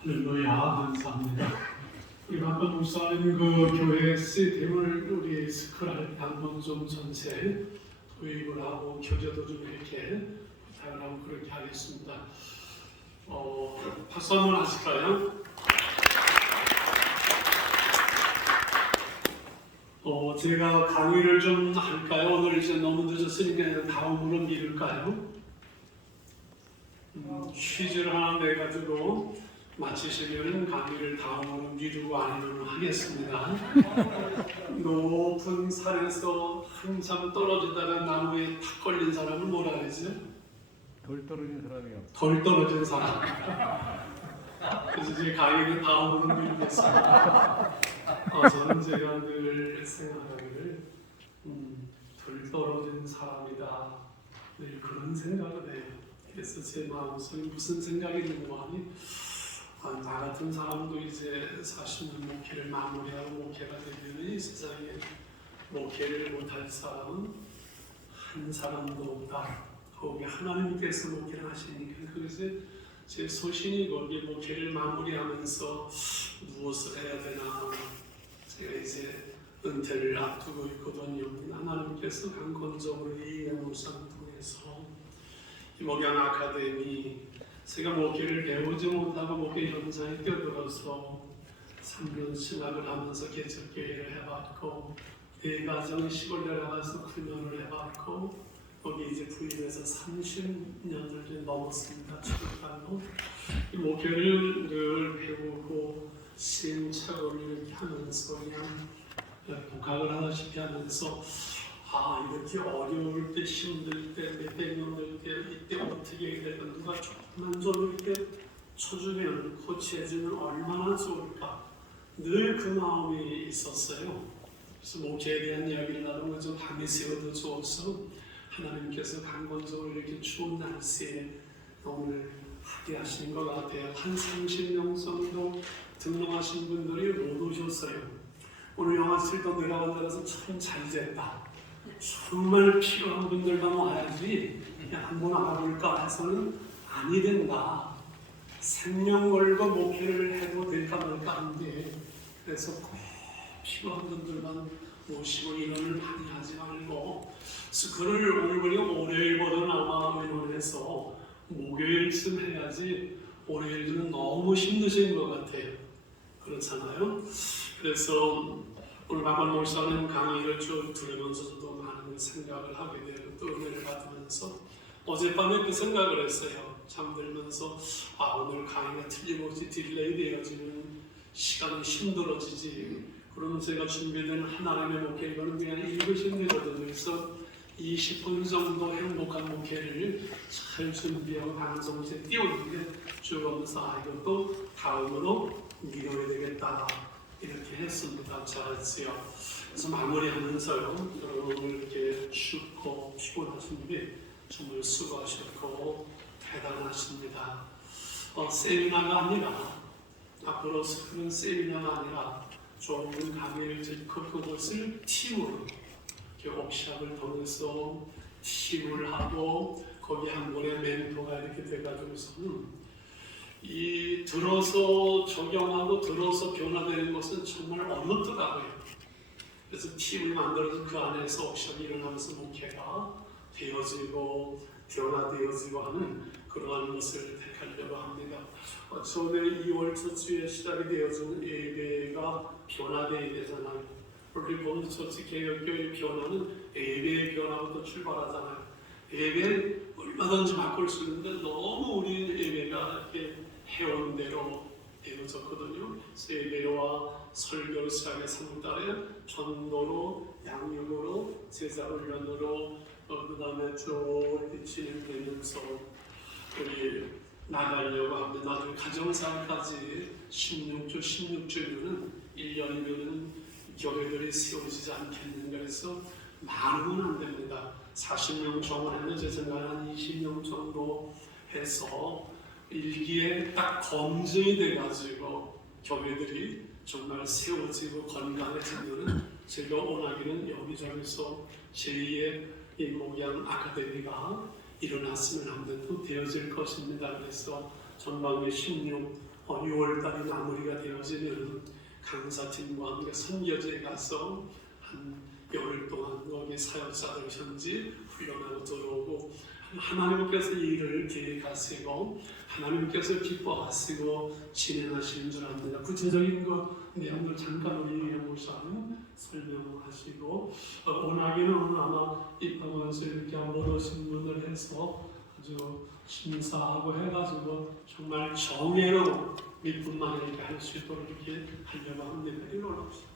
할렐루야, 감사합니다. 우리 박건 목사님 그 교회 시스템을 우리 스크랄 한번 좀 전체 도입을 하고 교재도 좀 이렇게 부탁을 하고 그렇게 하겠습니다. 박수 한번 하실까요? 제가 강의를 좀 할까요? 오늘 이제 너무 늦었으니까 다음으로 미룰까요? 퀴즈를 하나 내가지고 마치시면 강의를 다음으로 미루고 아니면 하겠습니다. 높은 산에서 한참 떨어지다가 나무에 탁 걸린 사람은 뭐라 그러지? 덜 떨어진 사람이요. 덜 떨어진 사람. 그래서 제 강의는 다음으로 미루겠습니다. 저는 제가 늘 생각하기를 덜 떨어진 사람이다. 늘 그런 생각을 해요. 그래서 제 마음속에 무슨 생각이 드는 거 아니? 나 같은 사람도 이제 40년 목회를 마무리하고 목회가 되면 이 세상에 목회를 못할 사람은 한 사람도 없다. 거기 하나님께서 목회를 하시니까 그것이 제 소신이 거기 목회를 마무리하면서 무엇을 해야 되나. 제가 이제 은퇴를 앞두고 있거든요. 하나님께서 강권적으로 이해 목사를 통해서 이 목양 아카데미 제가 목회를 배우지 못하고 목회 현장에 뛰어들어서 3년 신학을 하면서 개척교회를 해봤고 대가정 시골 내려가서 훈련을 해봤고 거기 이제 부임해서 30년을 넘었습니다. 출판로 이 목회를 늘 배우고 시행착오를 이렇게 하면서 그냥 독학을 하다시피 하면서 이렇게 어려울 때 힘들 때 내때문을 때 이때 어떻게 해야 될까 누가 조금만 좀 이렇게 쳐주면 코치해주면 얼마나 좋을까 늘 그 마음이 있었어요. 그래서 목회에 대한 이야기를 나누면 좀 밤이 새워도 좋아서 하나님께서 강권적으로 이렇게 추운 날씨에 오늘 하게 하신 것 같아요. 한 30명 정도 등록하신 분들이 못 오셨어요. 오늘 영화실도 내려간다고 참 잘 됐다. 정말 필요한 분들만 와야지 한번 알아볼까 해서는 아니 된다. 생명 걸고 목회를 해도 될까 말까 한데 그래서 꼭 필요한 분들만 모시고 인원을 많이 하지 말고 그래서 그를 오늘 보니 월요일보다는 아마 의논해서 목요일쯤 해야지 월요일은 너무 힘드신 것 같아요. 그렇잖아요. 그래서 오늘 박원 목사님 강의를 쭉 들으면서도 많은 생각을 하게 되고 또 은혜를 받으면서 어젯밤에 그 생각을 했어요. 잠들면서 오늘 강의가 틀림없이 딜레이 되어지는 시간이 힘들어지지. 그러면 제가 준비된 하나님의 목회 이거는 그냥 읽으시면 되거든요. 그래서 20분 정도 행복한 목회를 잘 준비하고 방송국에 띄우는데 쭉 오면서 이것도 다음으로 미뤄야 되겠다. 이렇게 했습니다. 잘했어요. 그래서 마무리하면서요. 여러분 이렇게 춥고 피곤하신데 정말 수고하셨고 대단하십니다. 세미나가 아니라 앞으로 그런 세미나가 아니라 좋은 강의를 듣고 그것을 팀으로 옥샵을 통해서 팀을 하고 거기 한 번에 멘토가 이렇게 돼가지고서는 이 들어서 적용하고 들어서 변화되는 것은 정말 어렵더라고요. 그래서 팀을 만들어서 그 안에서 옥션이 일어나면서 목회가 되어지고 변화되어지고 하는 그러한 것을 택하려고 합니다. 저는 2월 첫 주에 시작이 되어지는 예배가 변화되어야 되잖아요. 우리 본부 처치 개혁교회 변화는 예배의 변화부터 출발하잖아요. 예배는 얼마든지 바꿀 수 있는데 너무 우리 예배가 이렇게 해온 대로 되어졌거든요. 예배와 설교를 시작해 3월달에 전도로, 양육으로, 제자 훈련으로 그 다음에 쭉 이렇게 진행되면서 우리 나가려고 합니다. 나중에 가정사까지 16주면은 1년이면은 교회들이 세워지지 않겠는가 해서 많으면 안 됩니다. 40명 정원에는 제 생각에 한 20명 정도 해서 일기에 딱 검증이 돼가지고 교회들이 정말 세워지고 건강해지면은 제가 원하기는 여기저기서 제2의 이 목양 아카데미가 일어났으면 하는 또 되어질 것입니다. 그래서 전방에 16 6월달이 마무리가 되어지면 강사팀과 함께 선교지에 가서 한 열흘 동안 거기 사역자들 현지 훈련하고 들어오고 하나님께서 이 일을 계획하시고 하나님께서 기뻐하시고 진행하시는 줄 압니다. 구체적인 내용들 잠깐 우리 목사님 설명하시고 원하기는 아마 입학원서 이렇게 모르신 분들 해서 아주 심사하고 해가지고 정말 정예로 믿음만 이렇게 할 수 있도록 이렇게 하려고 합니다. 일로 올라오시죠.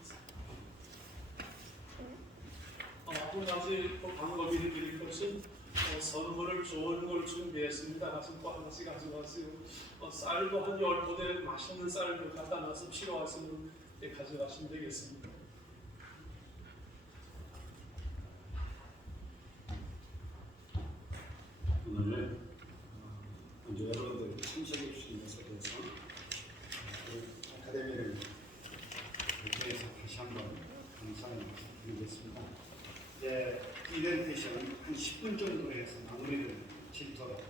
한 가지 방법이 드릴 것은 선물을 좋은 걸 준비했습니다. 가서 또 하나씩 가져가세요. 쌀도 한 10포대 맛있는 쌀도 갖다 놔서 필요하시면 가져가시면 되겠습니다. 오늘 먼저 여러분들 참석해 주신 것에 대해서 아카데미를 통해서 다시 한번 감사를 드리겠습니다. 프레젠테이션은 한 10분 정도 해서 마무리를 짓도록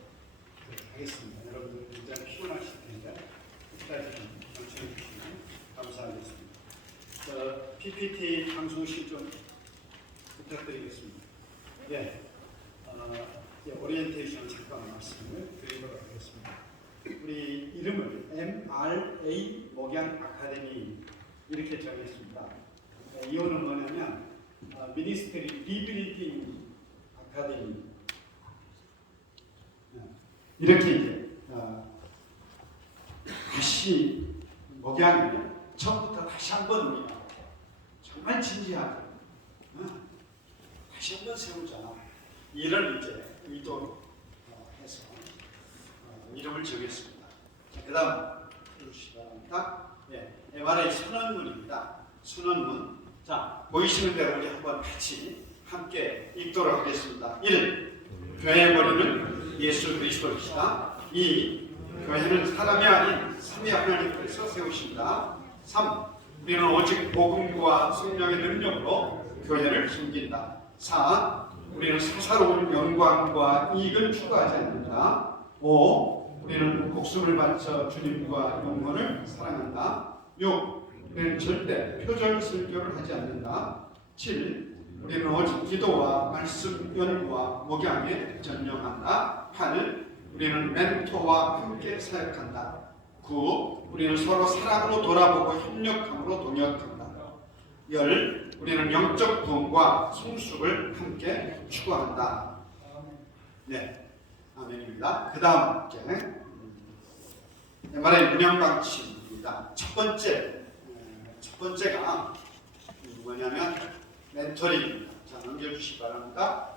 하겠습니다. 여러분들 굉장히 피곤하실 텐데 끝까지 좀 경청해 주시면 감사하겠습니다. PPT 방송실 좀 부탁드리겠습니다. 오리엔테이션 잠깐 말씀을 드리도록 하겠습니다. 우리 이름을 MRA 목양 아카데미 이렇게 정했습니다. 이유는 뭐냐면 미니스트리 리빌딩 아카데미 이렇게 이제 다시 목양을 처음부터 다시 한번 우리가 정말 진지하게 다시 한번 세우자 이를 이제 의도로 해서 이름을 정했습니다. 그 다음 해주시기 바랍니다. MRA 선언문입니다. 선언문. 자, 보이시는 대로 우리 한번 같이 함께 읽도록 하겠습니다. 1. 교회의 머리는 예수 그리스도이시다. 2. 교회는 사람이 아닌 삼위 하나님께서 세우신다. 3. 우리는 오직 복음과 성령의 능력으로 교회를 섬긴다. 4. 우리는 사사로운 영광과 이익을 추구하지 않는다. 5. 우리는 목숨을 바쳐 주님과 영혼을 사랑한다. 6. 우리는 절대 표절 설교를 하지 않는다. 7. 우리는 오직 기도와 말씀 연구와 목양에 전념한다. 8. 우리는 멘토와 함께 사역한다. 9. 우리는 서로 사랑으로 돌아보고 협력함으로 동역한다. 10. 우리는 영적 부흥과 성숙을 함께 추구한다. 아멘입니다. 그 다음 MRA 운영 방식입니다. 첫 번째가 뭐냐면 멘토링입니다. 자, 넘겨주시기 바랍니다.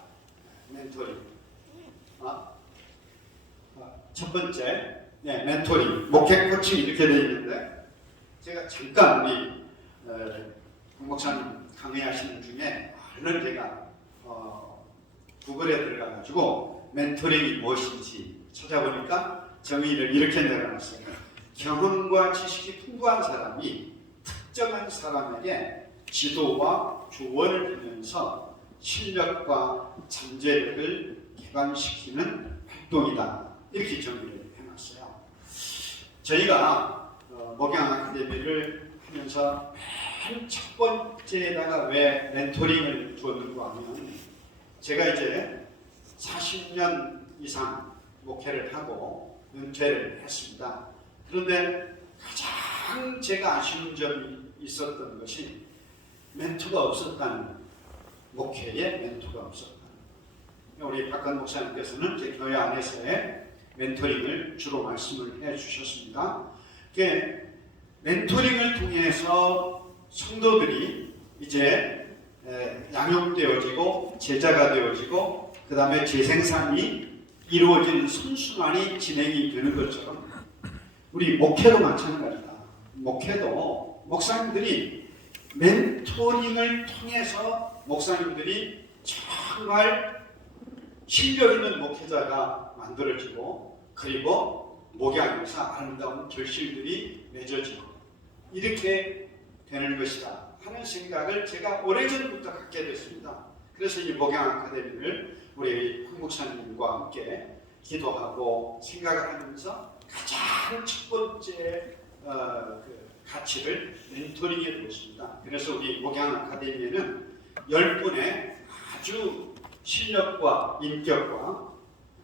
멘토링. 첫 번째, 멘토링, 목회 코칭 이렇게 되어 있는데 제가 잠깐 우리 강 목사님 강의하시는 중에 얼른 제가 구글에 들어가가지고 멘토링이 무엇인지 찾아보니까 정의를 이렇게 내려놨어요. 경험과 지식이 풍부한 사람이 특정한 사람에게 지도와 조언을 주면서 실력과 잠재력을 개방시키는 활동이다. 이렇게 정의를 해놨어요. 저희가 목양 아카데미를 하면서 맨 첫 번째에다가 왜 멘토링을 두었는가 하면 제가 이제 40년 이상 목회를 하고 은퇴를 했습니다. 그런데 가장 제가 아쉬운 점이 있었던 것이 멘토가 없었다는, 목회에 멘토가 없었다는. 우리 박관 목사님께서는 제 교회 안에서의 멘토링을 주로 말씀을 해주셨습니다. 멘토링을 통해서 성도들이 이제 양육되어지고 제자가 되어지고 그 다음에 재생산이 이루어지는 선순환이 진행이 되는 것처럼 우리 목회도 마찬가지다. 목회도 목사님들이 멘토링을 통해서 목사님들이 정말 실력 있는 목회자가 만들어지고 그리고 목양에서 아름다운 결실들이 맺어지고 이렇게 되는 것이다 하는 생각을 제가 오래전부터 갖게 됐습니다. 그래서 이 목양 아카데미를 우리 황 목사님과 함께 기도하고 생각을 하면서 가장 첫 번째 그 가치를 멘토링에 두었습니다. 그래서 우리 목양 아카데미에는 10분의 아주 실력과 인격과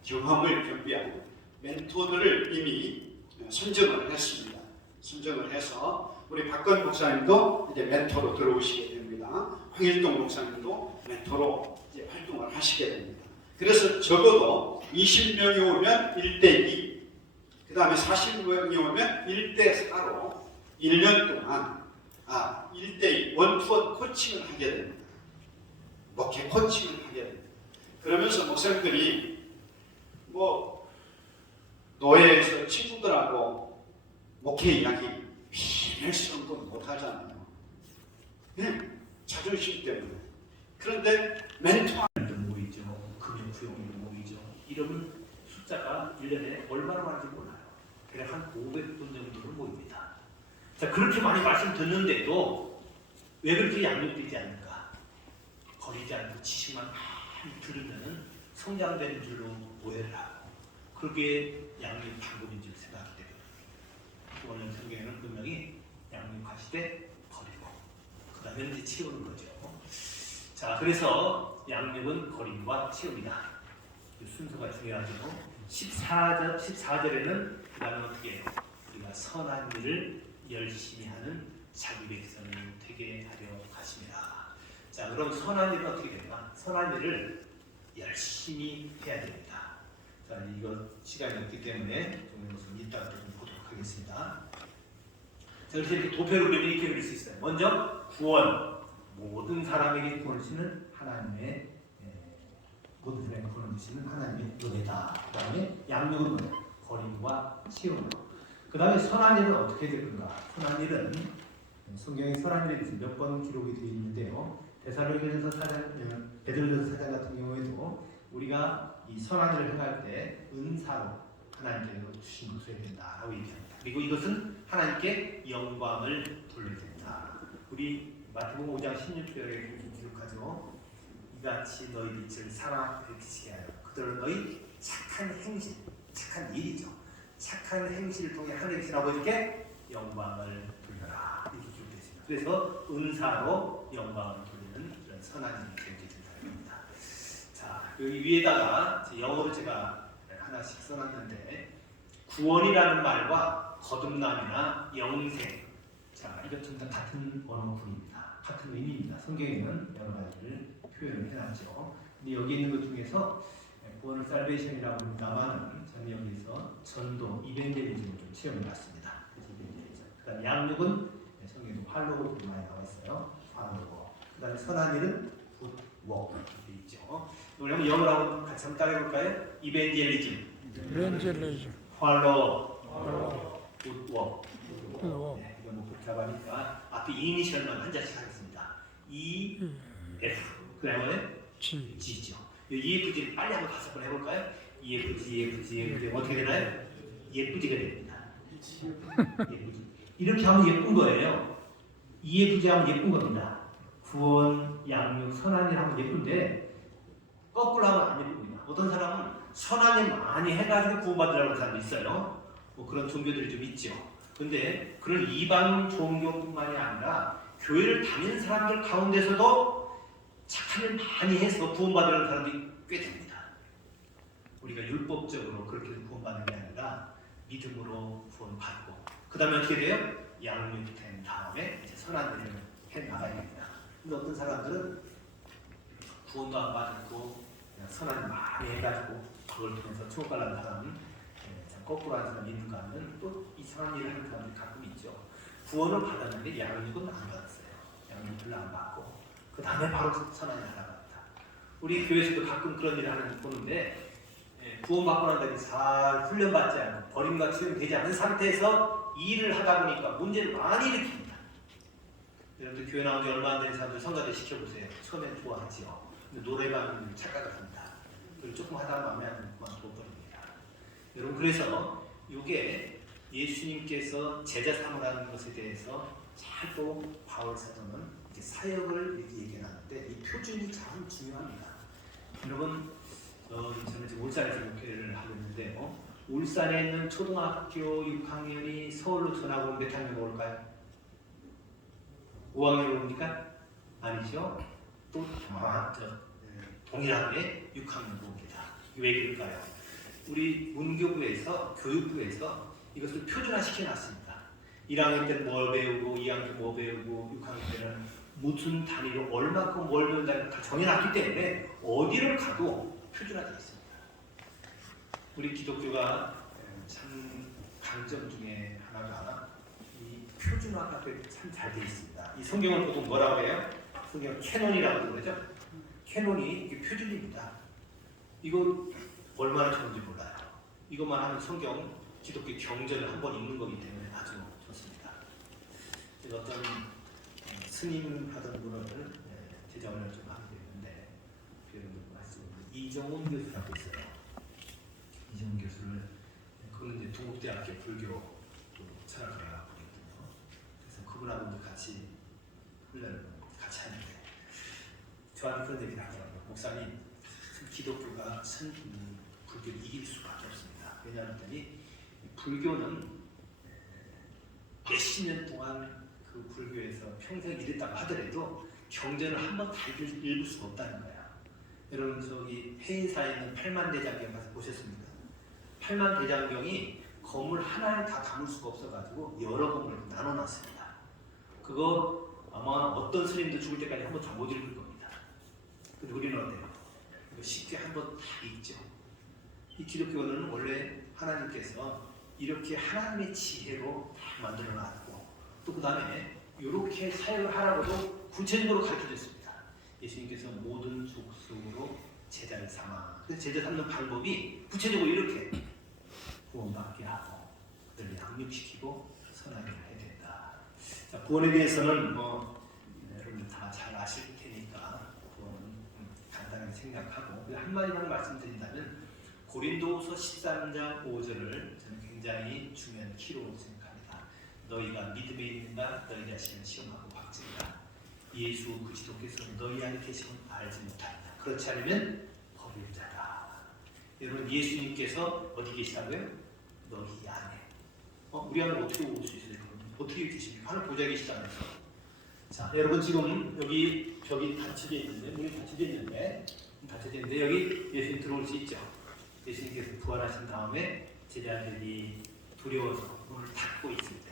경험을 겸비한 멘토들을 이미 선정을 했습니다. 선정을 해서 우리 박건 목사님도 이제 멘토로 들어오시게 됩니다. 황일동 목사님도 멘토로 이제 활동을 하시게 됩니다. 그래서 적어도 20명이 오면 1대2, 그 다음에 40명이 오면 1대4로 1년 동안 1대2 원투원 코칭을 하게 됩니다. 목회 코칭을 하게 됩니다. 그러면서 목사님들이 뭐 노예에서 친구들하고 목회 이야기 비밀스러운 건 못하잖아요. 네, 자존심 때문에. 그런데 멘토 모이죠. 금융부용도 모이죠. 이러면 숫자가 1년에 얼마나 많은지 몰라요. 그래 한 500분 정도는 모입니다. 자, 그렇게 많이 말씀 듣는데도 왜 그렇게 양육되지 않는가? 버리지 않고 지식만 많이 들으면 성장되는 줄로 오해를 하고 그게 양육 방법인 줄 생각하게 됩니다. 원래 성경에는 분명히 양육하시되 버리고 그 다음에 이제 채우는 거죠. 자, 그래서 양육은 버림과 채움이다. 그 순서가 중요하죠. 14절에는 그 다음에 어떻게 해요? 우리가 선한 일을 열심히 하는 자기 백성이 되게 하려 하십니다. 자, 그럼 선한 일은 어떻게 될까? 선한 일을 열심히 해야 됩니다. 자, 이거 시간이 없기 때문에 좀 이것은 이따가 좀 보도록 하겠습니다. 자, 그래서 이렇게 도표를 그리면 이렇게 그릴 수 있어요. 먼저 구원, 모든 사람에게 구원을 주시는 하나님의 모든 사람에게 구원을 주시는 하나님의 은혜다. 그 다음에 양육은 뭐예요? 버림과 채움. 그 다음에 선한 일은 어떻게 될 건가? 선한 일은 성경에 선한 일에 대해서 몇 번 기록이 되어 있는데요. 베드로전서 4장 같은 경우에도 우리가 이 선한 일을 행할 때 은사로 하나님께서 주신 것을 해야 된다라고 얘기합니다. 그리고 이것은 하나님께 영광을 돌려야 된다. 우리 마태복음 5장 16절에 기록하죠. 이같이 너희 빛을 사람에 비치게 하여 그들은 너희 착한 행실, 착한 일이죠. 착한 행실을 통해 하늘의 아버지께 영광을 돌려라. 이렇게 기록되어 있습니다. 그래서 은사로 영광을 돌리는 이런 선한 일이 되게 된다는 겁니다. 자, 여기 위에다가 영어로 제가 하나씩 써놨는데 구원이라는 말과 거듭남이나 영생, 자, 이것 전부 다 같은 언어구입니다. 같은 의미입니다. 성경에는 여러 가지를 표현을 해놨죠. 근데 여기 있는 것 중에서 구원을 살베이션이라고 합니다만 저는 여기서 전도, 이벤젤리즘을 좀 체험해봤습니다. 이벤젤리즘. 그다음 양육은 성경에도 활로고 좀 많이 나와 있어요. 활로고. 그다음에 선한 일은 굿워크 이렇게 있죠. 이걸 한번 영어로 한번 같이 한번 따라해볼까요? 이벤젤리즘, 활로, 굿워크. 네, 이거 뭐 복잡하니까 앞에 이니셜만 한 자씩 하겠습니다. E, F. 그다음에 G죠. EFG 빨리 한번 5번 해볼까요? EFG 어떻게 되나요? 예쁘지가 됩니다. 예쁘지. 이렇게 하면 예쁜 거예요. EFG 하면 예쁜 겁니다. 구원, 양육, 선한 일 하면 예쁜데 거꾸로 하면 안 예쁩니다. 어떤 사람은 선한 일 많이 해가지고 구원받으라는 사람도 있어요. 뭐 그런 종교들이 좀 있죠. 근데 그런 이방 종교뿐만이 아니라 교회를 다니는 사람들 가운데서도 착한 일 많이 해서 구원받으려는 사람들이 꽤 됩니다. 우리가 율법적으로 그렇게 구원받는 게 아니라 믿음으로 구원받고 그 다음에 어떻게 돼요? 양육된 다음에 이제 선한 일을 해나가야 됩니다. 근데 어떤 사람들은 구원도 안 받고 그냥 선한 일 많이 해가지고 그걸 통해서 추억받는 사람 거꾸로 하는 사람이 있는가 하면 또 이상한 일을 하는 사람들이 가끔 있죠. 구원을 받았는데 양육은 안 받았어요. 양육 별로 안 받고 그 다음에 바로 선한 일을 하다 갑니다. 우리 교회에서도 가끔 그런 일을 하는 거 보는데 구원받고 난 다음에 잘 훈련받지 않고 버림과 채용이 되지 않은 상태에서 일을 하다 보니까 문제를 많이 일으킵니다. 여러분들 교회 나온 지 얼마 안 된 사람들 성가대 시켜보세요. 처음엔 좋아하지요. 근데 노래방 착각을 합니다. 그리고 조금 하다가 마음에 안 들면 그만둬버립니다. 여러분 그래서 이게 예수님께서 제자 삼으라는 것에 대해서 잘 또 바울 사도는 이제 사역을 이렇게 얘기하는데 이 표준이 참 중요합니다. 여러분 저는 지금 울산에서 목회를 하고 있는데요. 울산에 있는 초등학교 6학년이 서울로 전학 오면 몇 학년 올까요? 5학년 옵니까? 아니죠. 또 동일하게 6학년 옵니다. 왜 그럴까요? 우리 문교부에서 교육부에서 이것을 표준화시켜 놨습니다. 1학년 때는 뭘 배우고 2학년 때 뭐 배우고 6학년 때는 무슨 단위로 얼마큼 뭘 배운다는 걸 다 정해놨기 때문에 어디를 가도 표준화되어 있습니다. 우리 기독교가 참 강점 중에 하나가 이 표준화가 참 잘 되어 있습니다. 이 성경을 보통 뭐라고 해요? 성경 캐논이라고 그러죠? 캐논이 이게 표준입니다. 이거 얼마나 좋은지 몰라요. 이것만 하면 성경 기독교 경전을 한번 읽는 거기 때문에 아주 좋습니다. 제가 어떤 스님 하던 분을 제자원을 좀 하게 됐는데 그 말씀 이정훈 교수라고 있어요. 이정훈 교수를 그는 이제 동국대학교 불교 철학과거든요. 그래서 그분하고 같이 훈련을 같이 하는데 저한테 그런 얘기를 하더라고요. 목사님, 기독교가 불교를 이길 수밖에 없습니다. 왜냐하면 불교는 몇십 년 동안 그 불교에서 평생 일했다고 하더라도 경전을 한번 다 읽을 수가 없다는 거야. 여러분 저기 해인사에 있는 팔만대장경 가서 보셨습니까? 팔만대장경이 건물 하나에 다 담을 수가 없어가지고 여러 건물로 나눠놨습니다. 그거 아마 어떤 스님도 죽을 때까지 한번 다 못 읽을 겁니다. 근데 우리는 어때요? 이거 쉽게 한번 다 읽죠. 이 기독교는 원래 하나님께서 이렇게 하나님의 지혜로 다 만들어놨고 또 그 다음에 이렇게 사역을 하라고도 구체적으로 가르쳐줬습니다. 예수님께서 모든 족속으로 제자를 삼아. 그래서 제자 삼는 방법이 구체적으로 이렇게 구원받게 하고 그들을 양육시키고 선하게 해야 된다. 자, 구원에 대해서는 여러분들 다 잘 아실 테니까 구원은 간단하게 생각하고 한마디만 말씀드린다면 고린도후서 13장 5절을 저는 굉장히 중요한 키로 생각합니다. 너희가 믿음에 있는가 너희 자신을 시험하고 박진다. 예수 그리스도께서 너희 안에 계시면 알지 못한다. 그렇지 않으면 법일자다. 여러분 예수님께서 어디 계시다고요? 너희 안에. 우리 안에 어떻게 올 수 있어요? 어떻게 계십니까? 하늘 보좌에 계시다면서. 자, 여러분 지금 여기 벽이 닫혀져 있는데 문이 닫혀져 있는데 여기 예수님 들어올 수 있죠. 예수님께서 부활하신 다음에 제자들이 두려워서 문을 닫고 있을 때죠.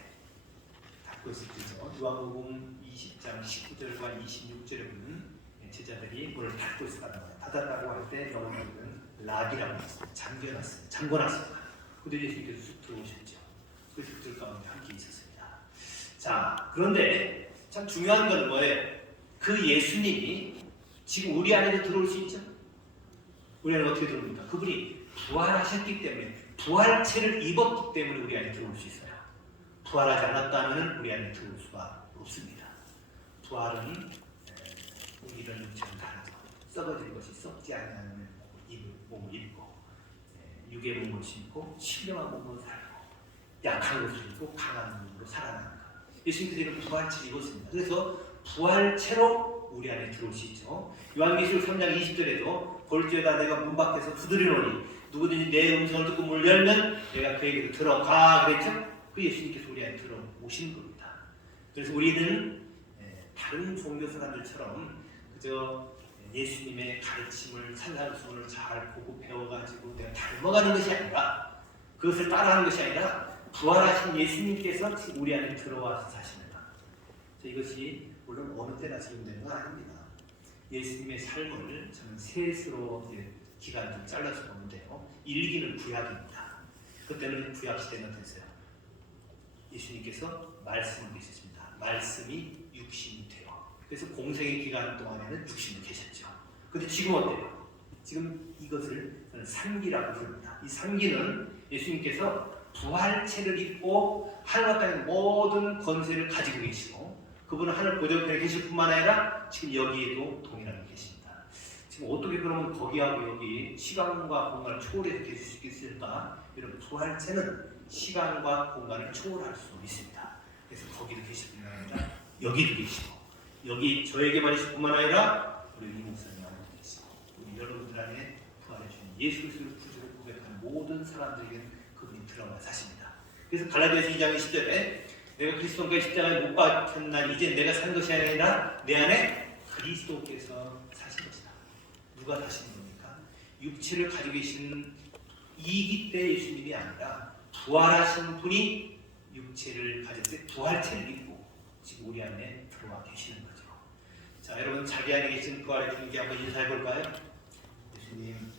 요한복음 20장 19절과 26절에 보면 제자들이 문을 닫고 있었다는 거예요. 닫았다고 할 때 영어로는 락이라고 했어요. 잠궈놨습니다. 근데 예수님께서 쑥 들어오셨죠. 그래서 그들 가운데 함께 있었습니다. 자, 그런데 참 중요한 건 뭐예요? 그 예수님이 지금 우리 안에도 들어올 수 있죠. 우리 안에 어떻게 들어옵니까? 그분이 부활하셨기 때문에 부활체를 입었기 때문에 우리 안에 들어올 수 있어요. 부활하지 않았다면 우리 안에 들어올 수가 없습니다. 부활은 우리를 육체로 다르죠. 썩어질 것이 썩지 않는 몸을 입고 육의 몸을 신고 신령한 몸으로 살고 약한 것을 입고 강한 몸으로 살아나는 것. 예수님께서 이런 부활체를 입었습니다. 그래서 부활체로 우리 안에 들어올 수 있죠. 요한계시록 3장 20절에도 볼지어다 내가 문 밖에서 두드리노니 누구든지 내 음성을 듣고 문을 열면 내가 그에게로 들어가 그랬죠. 그 예수님께서 우리 안에 들어오신 겁니다. 그래서 우리는 다른 종교 사람들처럼 그저 예수님의 가르침을 산산수훈을 잘 보고 배워가지고 내가 닮아가는 것이 아니라 그것을 따라하는 것이 아니라 부활하신 예수님께서 우리 안에 들어와서 사십니다. 이것이 물론 어느 때나 적용되는 건 아닙니다. 예수님의 삶을 저는 셋으로 기간을 좀 잘라서 보는데요. 1기는 구약입니다. 그때는 구약 시대는 됐어요. 예수님께서 말씀을 계셨습니다. 말씀이 육신이 돼요. 그래서 공생의 기간 동안에는 육신이 계셨죠. 그런데 지금 어때요? 지금 이것을 저는 3기라고 부릅니다. 이 3기는 예수님께서 부활체를 입고 하늘과 땅의 모든 권세를 가지고 계시고 그분은 하늘 보좌편에 계실 뿐만 아니라 지금 여기에도 동일하게 계십니다. 지금 어떻게 그러면 거기하고 여기 시간과 공간을 초월해서 계실 수 있을까? 여러분 부활체는 시간과 공간을 초월할 수 있습니다. 그래서 거기도 계실 뿐만 아니라 여기도 계시고 여기 저에게만 있을 뿐만 아니라 우리 이 목사님 안에도 계시고 우리 여러분들 안에 부활해 주신 예수 그리스도를 구주로 고백하는 모든 사람들에게는 들어가 사십니다. 그래서 갈라디아서 2장 20절에 내가 그리스도께 십자가에 못 박혔나니 이제 내가 산 것이 아니라 내 안에 그리스도께서 사신 것이다. 누가 사신 겁니까? 육체를 가지고 계신 이기 때 예수님이 아니라 부활하신 분이 육체를 가질 때 부활체를 입고 지금 우리 안에 들어와 계시는 거죠. 자, 여러분 자기 안에 계신 부활의 주님께 한번 인사해 볼까요? 예수님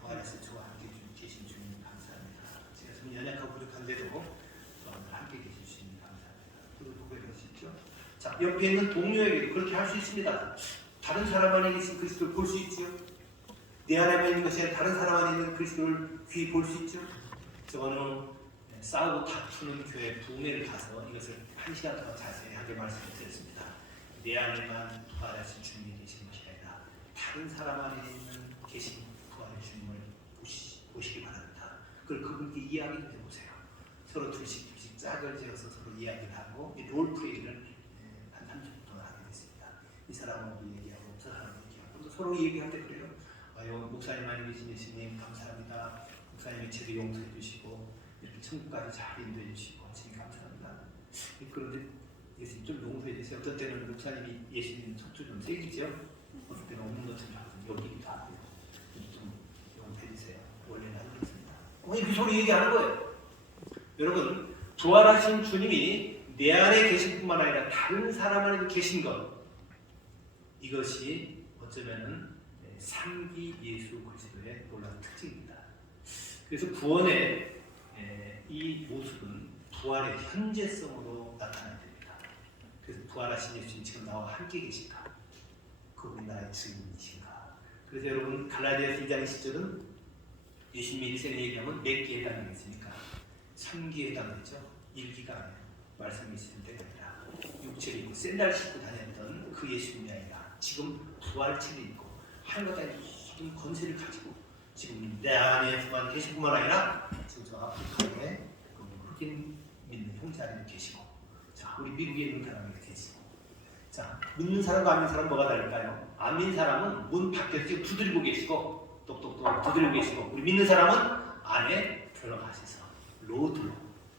부활해서 저와 함께 계신 주님 감사합니다. 제가 좀 연약하고 부족한데도 저와 함께 계신 주님 감사합니다. 그걸 고백하시죠. 자, 옆에 있는 동료에게도 그렇게 할 수 있습니다. 다른 사람 안에 계신 그리스도를 볼 수 있죠. 내 안에만 있는 것이 아니라 다른 사람 안에 있는 그리스도를 귀히 볼 수 있죠. 저는 싸우고 다투는 교회 부흥회를 가서 이것을 1시간 동안 자세히 하게 말씀을 드렸습니다. 내 안에만 부활하신 주님이 계신 것이 아니라 다른 사람 안에 있는 계신 부활의 주님을 보시기 바랍니다. 그걸 그분께 이야기를 해보세요. 서로 둘씩 짝을 지어서 서로 이야기를 하고 롤플레이를 한 30분 동안 하게 됐습니다. 이 사람하고 얘기하고 저 사람하고 얘기하고 또 서로 얘기할 때 그래요. 목사님 안에 계신 예수님 감사합니다. 목사님이 저를 용서해 주시고 이렇게 천국까지 잘 인도해 주시고 주님 감사합니다. 그런데 예수님 좀 용서해 주세요. 어떤 때는 목사님이 예수님 척추 좀 세기죠. 어떤 때는 없는 것처럼 여기기도 하고요. 좀 용서해 주세요. 원래는 안 그렇습니다. 그 소리 얘기하는 거예요. 여러분 부활하신 주님이 내 안에 계신 뿐만 아니라 다른 사람 안에도 계신 것, 이것이 어쩌면은 3기 예수 그리스도의 놀라운 특징입니다. 그래서 구원의 이 모습은 부활의 현재성으로 나타나야 됩니다. 그래서 부활하신 예수님 지금 나와 함께 계신가? 그분이 나의 증인이신가? 그래서 여러분 갈라디아서 2장 20절은 예수님이 일생에 얘기하면 몇 기에 해당되겠습니까? 3기에 해당되죠. 1기가 아니에요. 말씀이 있을 때가 아니라 육체를 입고 샌들 신고 다녔던 그 예수님이 아니라 지금 부활체를 입고 하늘과 땅의 모든 권세를 가지고 지금 내 안에만 계신 뿐만 아니라 지금 저 아프리카에 흑인 믿는 형제들이 계시고, 자 우리 미국에 있는 사람이 계시고, 자 믿는 사람과 안 믿는 사람 뭐가 다를까요? 안 믿는 사람은 문 밖에서 지금 두드리고 계시고 똑똑똑 두드리고 계시고, 우리 믿는 사람은 안에 들어가셔서 로드로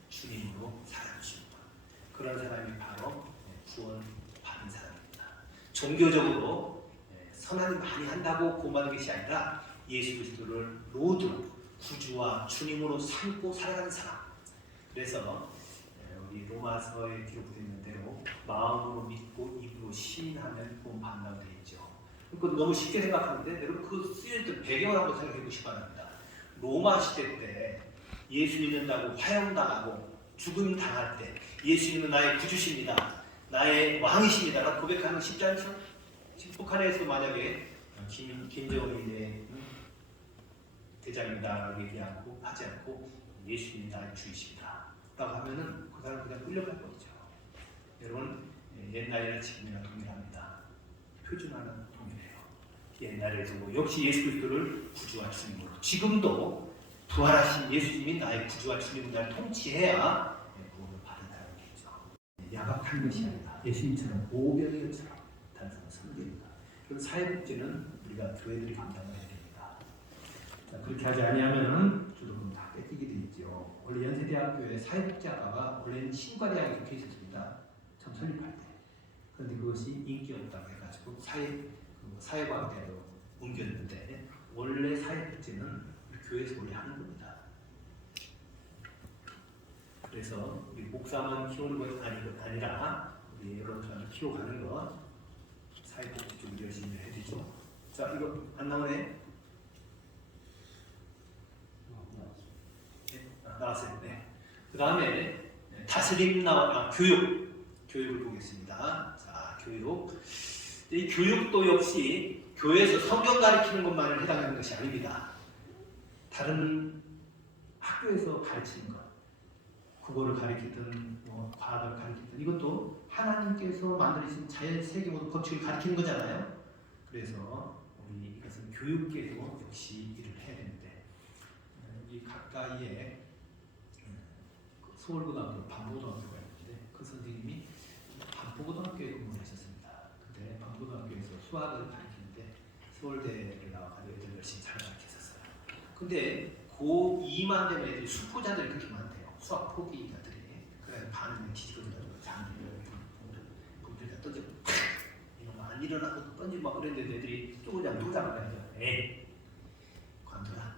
주님으로 살아주시는 것, 그런 사람이 바로 구원 받은 사람입니다. 종교적으로 선한 일 많이 한다고 구원받는 것이 아니라 예수 그리스도를 로드로 구주와 주님으로 삼고 살아가는 사람. 그래서 우리 로마서에 기록되어 있는 대로 마음으로 믿고 입으로 시인하면 구원받는다고 되어 있죠. 그건 너무 쉽게 생각하는데 여러분 그 쓰여있던 배경을 한번 생각해 보시기 바랍니다. 로마 시대 때 예수 믿는다고 화형당하고 죽음 당할 때 예수님은 나의 구주십니다, 나의 왕이십니다라고 고백하는 거 쉽지 않죠? 지금 북한에서 만약에 김정은이 대장입니다라고 얘기하고 하지 않고 예수님이 나의 주이십니다 라고 하면은 그 사람 그냥 끌려갈 거죠. 여러분 옛날이나 지금이나 동일합니다. 표준화는 동일해요. 옛날에도 역시 예수 그리스도를 구주와 주님으로, 지금도 부활하신 예수님이 나의 구주와 주님으로 나를 통치해야 구원을 받은 사람이겠죠. 야박한 것이 아니라 예수님처럼 오병이어처럼 단순한 섬깁니다. 그리고 사회복지는 우리가 교회들이 감당을 해야 됩니다. 자, 그렇게 하지 아니하면은 주도금 다 뺏기게 돼 있죠. 원래 연세대학교에 사회복지학과가 원래는 신과대학에 속해 있었습니다. 처음 설립할 때. 그런데 그것이 인기 없다고 해가지고 사회과학대로 옮겼는데 원래 사회복지는 교회에서 원래 하는 겁니다. 그래서 우리 목사만 키우는 것이 아니라 우리 여러 사람을 키워가는 것, 사회복지 좀 열심히 해주죠. 자, 이거 안 나오네? 나왔어요. 네. 그 다음에 다스림 교육을 보겠습니다. 자, 교육. 이 교육도 역시 교회에서 성경 가르치는 것만을 해당하는 것이 아닙니다. 다른 학교에서 가르치는 것, 국어를 가르치든 과학을 가르치든 이것도 하나님께서 만드신 자연 세계 모든 법칙을 가르치는 거잖아요. 그래서 우리 이것은 교육계도 역시 일을 해야 되는데 이 가까이에 서울고등학교 반포고등학교가 있는데 그 선생님이 반포고등학교에 근무를 하셨습니다. 근데 반포고등학교에서 수학을 가르치는데 서울대를 나와서 애들 열심히 잘 가르쳤었어요. 근데 고2만 되면 애들이 수포자들이 그렇게 많다. 수학 포기자들이 그래 반은 뒤집어져가지고 장들이 공들다 던져 이놈 안 일어나고 던지고 막 그랬는데 애들이 쪼그냥 누구잖아 그래서 에이 관둬라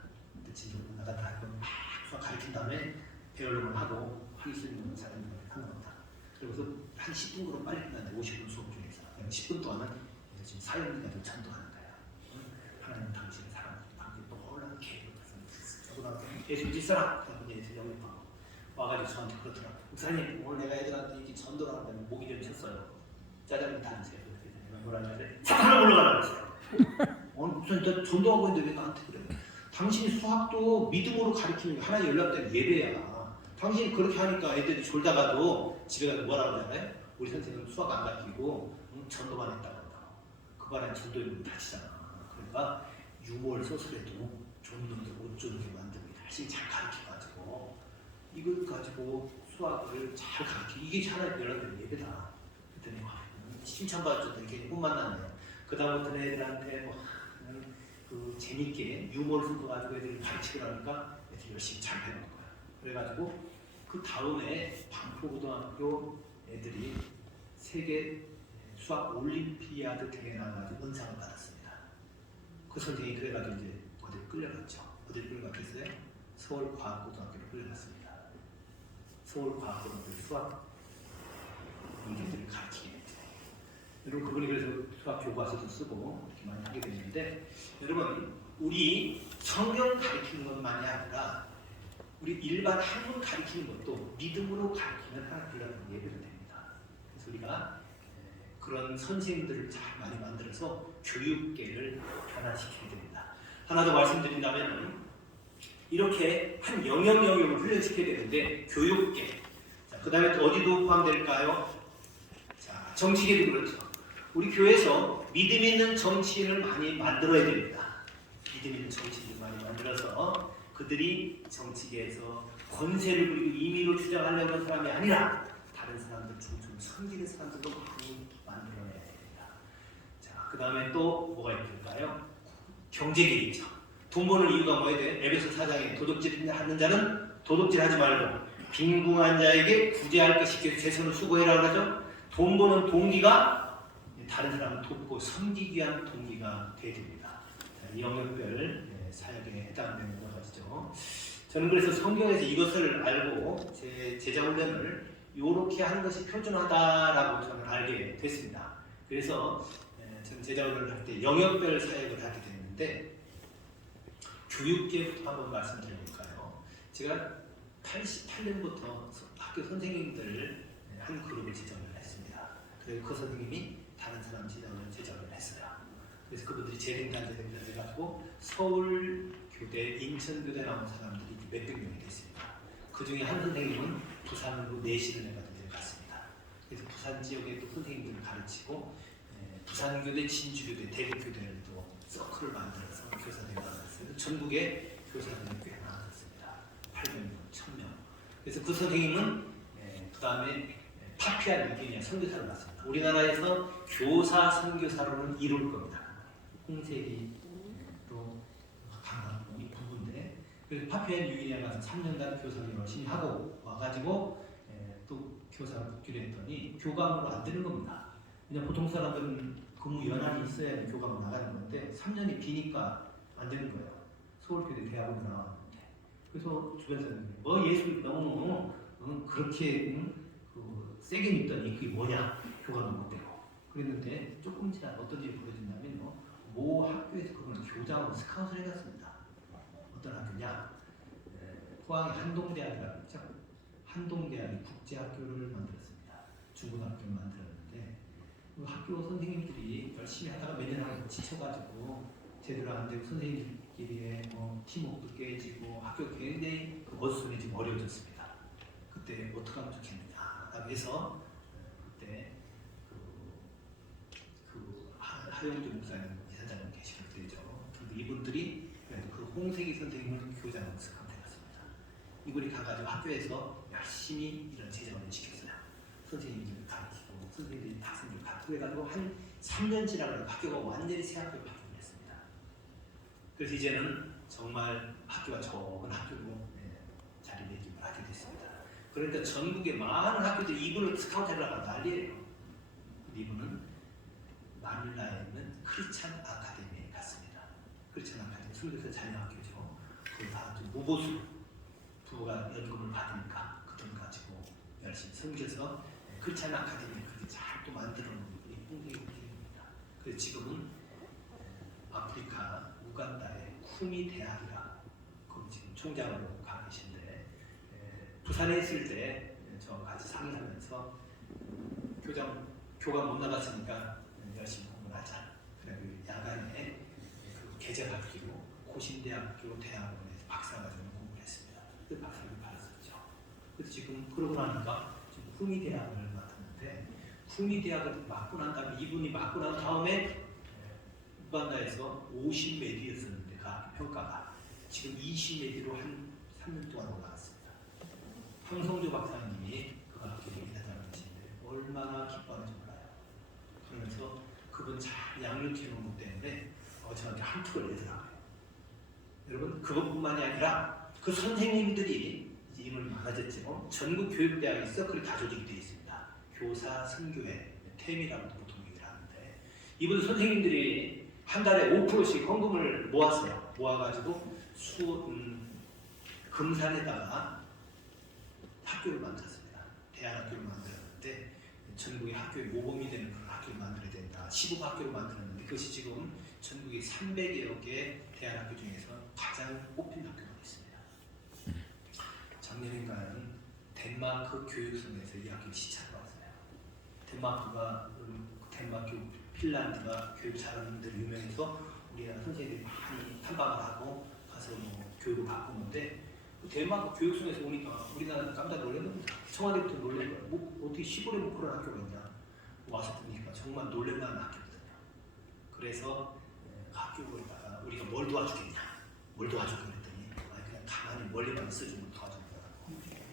진짜 나갔다 하고 수학 가르친 다음에 배열론을 하고 할 수 있는 사람들을 하는 겁니다. 그래서 한 10분 그럼 빨리 끝났는데 50분 수업 중에서 10분 동안은 지금 사형리가도 전도하는 거야. 하나님 당신의 사랑 당신 놀라운 계획을 하고 나서 예수 믿을 사람 하고 이제 영입하고 와가지고 저한테 그러더라. 목사님 오늘 내가 애들한테 이렇게 전도를 하는데 목이 좀 쳤어요. 짜장면 다니세요. 내가 뭐라 해야 돼? 사탄을 올라가라 그랬어요. 오늘 무슨 저 전도하고 있는데 왜 나한테 그래? 당신이 수학도 믿음으로 가르치는 게 하나님 연락된 예배야. 당신이 그렇게 하니까 애들이 졸다가도 집에 가서 뭐라 그러잖아요? 우리 선생님은 수학 안 가르치고 전도만 했다고 한다. 그 말에 전도인은 다치잖아. 그러니까 유물 소설에도 좋은 놈들 못 주는 게 만들고 열심히 잘 가르쳐가지고 이걸 가지고 수학을 잘 가르쳐 이게 하나님 연락된 예배다. 그랬더니 와 칭찬받았죠. 이렇게 꿈 만났네요. 그 다음부터는 애들한테 그 재밌게 유머를 섞어가지고 애들을 가르치고 나니까 애들이 열심히 잘 배우는 거야. 그래가지고 그 다음에 방포고등학교 애들이 세계 수학 올림피아드 대회에 나가가지고 은상을 받았습니다. 그 선생님이 그래가지고 이제 어디를 끌려갔죠. 어디를 끌려갔겠어요? 서울과학고등학교를 끌려갔습니다. 서울과학고등학교 수학 문제들을 가르치게 됐죠. 여러분 그분이 그래서 수학 교과서도 쓰고 이렇게 많이 하게 됐는데 여러분 우리 성경 가르치는 것만이 아니라 우리 일반 학문 가르치는 것도 믿음으로 가르치면 하나 불러는 예배가 됩니다. 그래서 우리가 그런 선생님들을 잘 많이 만들어서 교육계를 변화시켜야 됩니다. 하나 더 말씀드린다면 이렇게 한 영역을 훈련시켜야 되는데 교육계 그 다음에 또 어디도 포함될까요? 자, 정치계도 그렇죠. 우리 교회에서 믿음 있는 정치인을 많이 만들어야 됩니다. 믿음 있는 정치인을 많이 만들어서 그들이 정치계에서 권세를 부리고 임의로 주장하려고 하는 사람이 아니라 다른 사람들 중 좀 섬기는 사람들도 많이 만들어내야 됩니다. 자, 그 다음에 또 뭐가 있을까요? 경제계이죠. 돈 버는 이유가 뭐야 돼? 에베소 4장에 도둑질하는 자는 도둑질하지 말고 빈궁한 자에게 구제할 것이 최선을 수고해라 그러죠. 돈 버는 동기가 다른 사람을 돕고 섬기기 위한 동기가 되어야 됩니다. 이 영역별 사역에 해당되는 여러 가지죠. 저는 그래서 성경에서 이것을 알고 제 제자 훈련을 이렇게 하는 것이 표준하다라고 저는 알게 됐습니다. 그래서 저는 제자 훈련을 할 때 영역별 사역을 하게 됐는데 교육계부터 한번 말씀드려볼까요? 제가 88년부터 학교 선생님들 한 그룹을 지정을 했습니다. 그래서 그 선생님이 다른 사람 지정을 했어요. 그래서 그분들이 재림단 해가지고 서울교대, 인천교대 나온 사람들이 몇백 명이 됐습니다. 그 중에 한 선생님은 부산으로 내시를 해가지고 갔습니다. 그래서 부산 지역에 또 선생님들을 가르치고 부산교대, 진주교대, 대구교대를 또 서클을 만들어서 교사들이 나왔어요. 전국에 교사들이 꽤 많았습니다. 800명, 1000명. 그래서 그 선생님은 그 다음에 파피아 뉴기니아 선교사를 갔습니다. 우리나라에서 교사 선교사로는 이룰 겁니다. 홍세기 또 강한 이 부부인데 그래서 파피아 뉴기니아 가서 3년간 교사를 열심히 하고 와가지고 또 교사로 복귀를 했더니 교감으로 안 되는 겁니다. 그냥 보통 사람들은 근무 연한이 있어야 교감으로 나가는 건데 3년이 비니까 안 되는 거예요. 서울교대 대학원 나왔는데 그래서 주변 사람들이 예수 너무 그렇게 그 세게 믿더니 그게 뭐냐 교감도 못 되고 그랬는데 조금 지나 어떤 일이 벌어진다면 모 학교에서 그분을 교장으로 스카웃을 해갔습니다. 어떤 학교냐? 포항의 한동대학이라고 있죠. 한동대학이 국제학교를 만들었습니다. 중고등학교를 만들었는데 그 학교 선생님들이 열심히 하다가 몇 년 하고 지쳐가지고 제대로 안 되고 선생님들끼리의 팀워크도 깨지고 학교 굉장히 어수선이 좀 어려워졌습니다. 그때 어떻게 하면 좋겠느냐 그래서 그때 하영주 목사님 이사장님 계시는 때죠. 근데 이분들이 그 홍세기 선생님을 교장으로 스카우트해갔습니다. 이분이 가가지고 학교에서 열심히 이런 제자훈련 시켰어요. 선생님들을 가르치고 선생님들이 학생들 가르치고 해가지고 한 3년 지나고 학교가 완전히 새 학교로 바뀌었습니다. 그래서 이제는 정말 학교가 적은 학교로 자리매김을 하게 됐습니다. 그러니까 전국의 많은 학교들이 이분을 스카우트하려고 난리예요. 이분은 마닐라에 있는 크리스찬 아카데미에 갔습니다. 크리스찬 아카데미 순교사 자녀학교죠. 거기 다 무보수 부부가 연금을 받으니까 그 돈 가지고 열심히 섬겨서 크리스찬 아카데미를 그렇게 잘 또 만들어 놓은 분이 홍길입니다. 그래서 지금은 아프리카 우간다의 쿠미 대학이라 거기 지금 총장으로 가 계신데 부산에 있을 때 저 같이 상의하면서 교감 못 나갔으니까 열심히 공부를 하자. 그래서 야간에 그 계절학기로 고신대학교 대학원에서 박사과정을 공부를 했습니다. 그 박사를 받았었죠. 그래서 지금 그러고 나니까 지금 후미대학을 맡았는데 후미대학을 맡고 난 다음에 이분이 맡고 난 다음에 우간다에서 50메디였었는데 그 학교 평가가 지금 20메디로 한 3년 동안 올라갔습니다. 황성조 박사님이 그 학교에 일하다는 것인데 얼마나 기뻐하는지 몰라요. 그러면서 그분 잘 양육해 놓은 것 때문에 저한테 한턱을 내더라고요. 여러분 그것뿐만이 아니라 그 선생님들이 이제 인원이 많아졌죠. 전국 교육대학에 있어 그게 다 조직이 되어 있습니다. 교사 선교회 템이라고도 보통 얘기를 하는데 이분 선생님들이 한 달에 5%씩 헌금을 모았어요. 모아가지고 금산에다가 학교를 만들었습니다. 대안학교를 만들었는데 전국의 학교의 모범이 되는 그런 학교를 만들어야 된다. 15학교를 만들었는데 그것이 지금 전국의 300여 개 대안학교 중에서 가장 뽑힌 학교가 있습니다. 작년인가는 덴마크 교육성에서 이 학교 시차가 왔어요. 덴마크, 핀란드가 교육 잘하는 분들이 유명해서 우리나라 선생님들이 많이 탐방을 하고 가서 교육을 받고 있는데 덴마크 교육성에서 오니까 우리나라 깜짝 놀랐습니다. 청와대부터 놀란 거예요. 어떻게 시골에 그런 학교가 있냐. 와서 보니까 정말 놀랄만한 학교거든요. 그래서 학교에다가 우리가 뭘 도와주겠냐. 뭘 도와줄까 그랬더니 그냥 가만히 멀리만 써주면 도와준다고.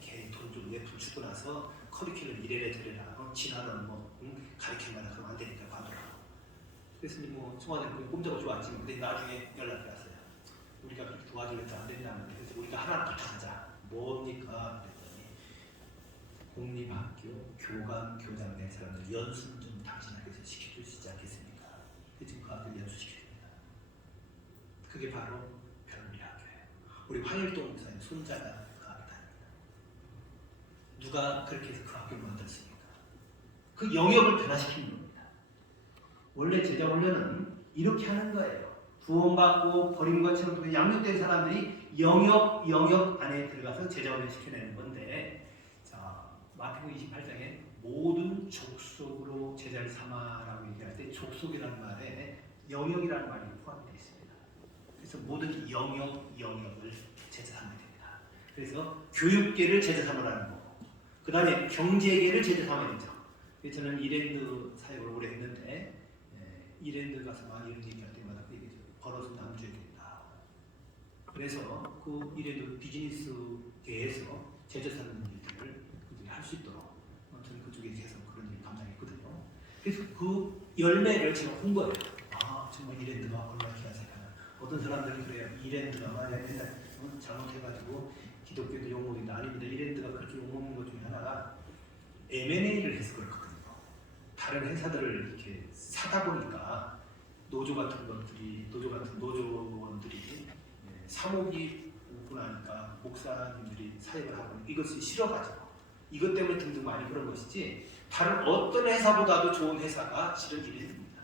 걔 돈 좀 몇 푼 주고 나서 커리큘럼 이래라 저래라 지나는 가르치면 그러면 안 되니까 관두라고. 그래서 청와대는 꼼짝을 좋았지만 근데 나중에 연락이 왔어요. 우리가 그렇게 도와주려도 안 된다는데 그래서 우리가 하나 부탁하자. 뭡니까? 그랬더니 공립학교 교감 교장 된 사람들 연수는 좀 당신 학교에서 시켜줄 수 있지 않겠습니까? 그래서 지금 그 학교를 연수시켜줍니다. 그게 바로 별우리 학교예요. 우리 황일동 목사님 손자가 그 학교 다닙니다. 누가 그렇게 해서 그 학교를 만들었습니까? 그 영역을 변화시키는 겁니다. 원래 제자 훈련은 이렇게 하는 거예요. 구원받고 버린 것처럼 양육된 사람들이 영역 안에 들어가서 제자 훈련 시켜내는 건데, 자 마태복음 28장에 모든 족속으로 제자를 삼아라고 얘기할 때 족속이라는 말에 영역이라는 말이 포함되어 있습니다. 그래서 모든 영역을 제자 삼아야 됩니다. 그래서 교육계를 제자 삼으라는 거고, 그 다음에 경제계를 제자 삼아야 되죠. 그래서 저는 이랜드 사역을 오래 했는데 이랜드 가서 많이 이런 얘기할 때마다 그 얘기죠. 벌어서 남줘야 된다. 그래서 그 이랜드 비즈니스계에서 제자 삼는 일들을 할 수 있도록 저는 그쪽에 계속 그런 일 담당했거든요. 그래서 그 열매를 제가 본 거예요. 아 정말 이랜드가 얼마나 기가 착하나. 어떤 사람들이 그래요. 이랜드가 만약에 맨날 잘못해가지고 기독교도 욕먹인다. 아닙니다. 이랜드가 그렇게 욕먹는 것 중에 하나가 M&A를 해서 그렇거든요. 다른 회사들을 이렇게 사다 보니까 노조 같은 노조원들이 사목이 오고 나니까 목사님들이 사역을 하고 이것을 싫어가지고 이것 때문에 등등 많이 그런 것이지 다른 어떤 회사보다도 좋은 회사가 실은 이랜드입니다.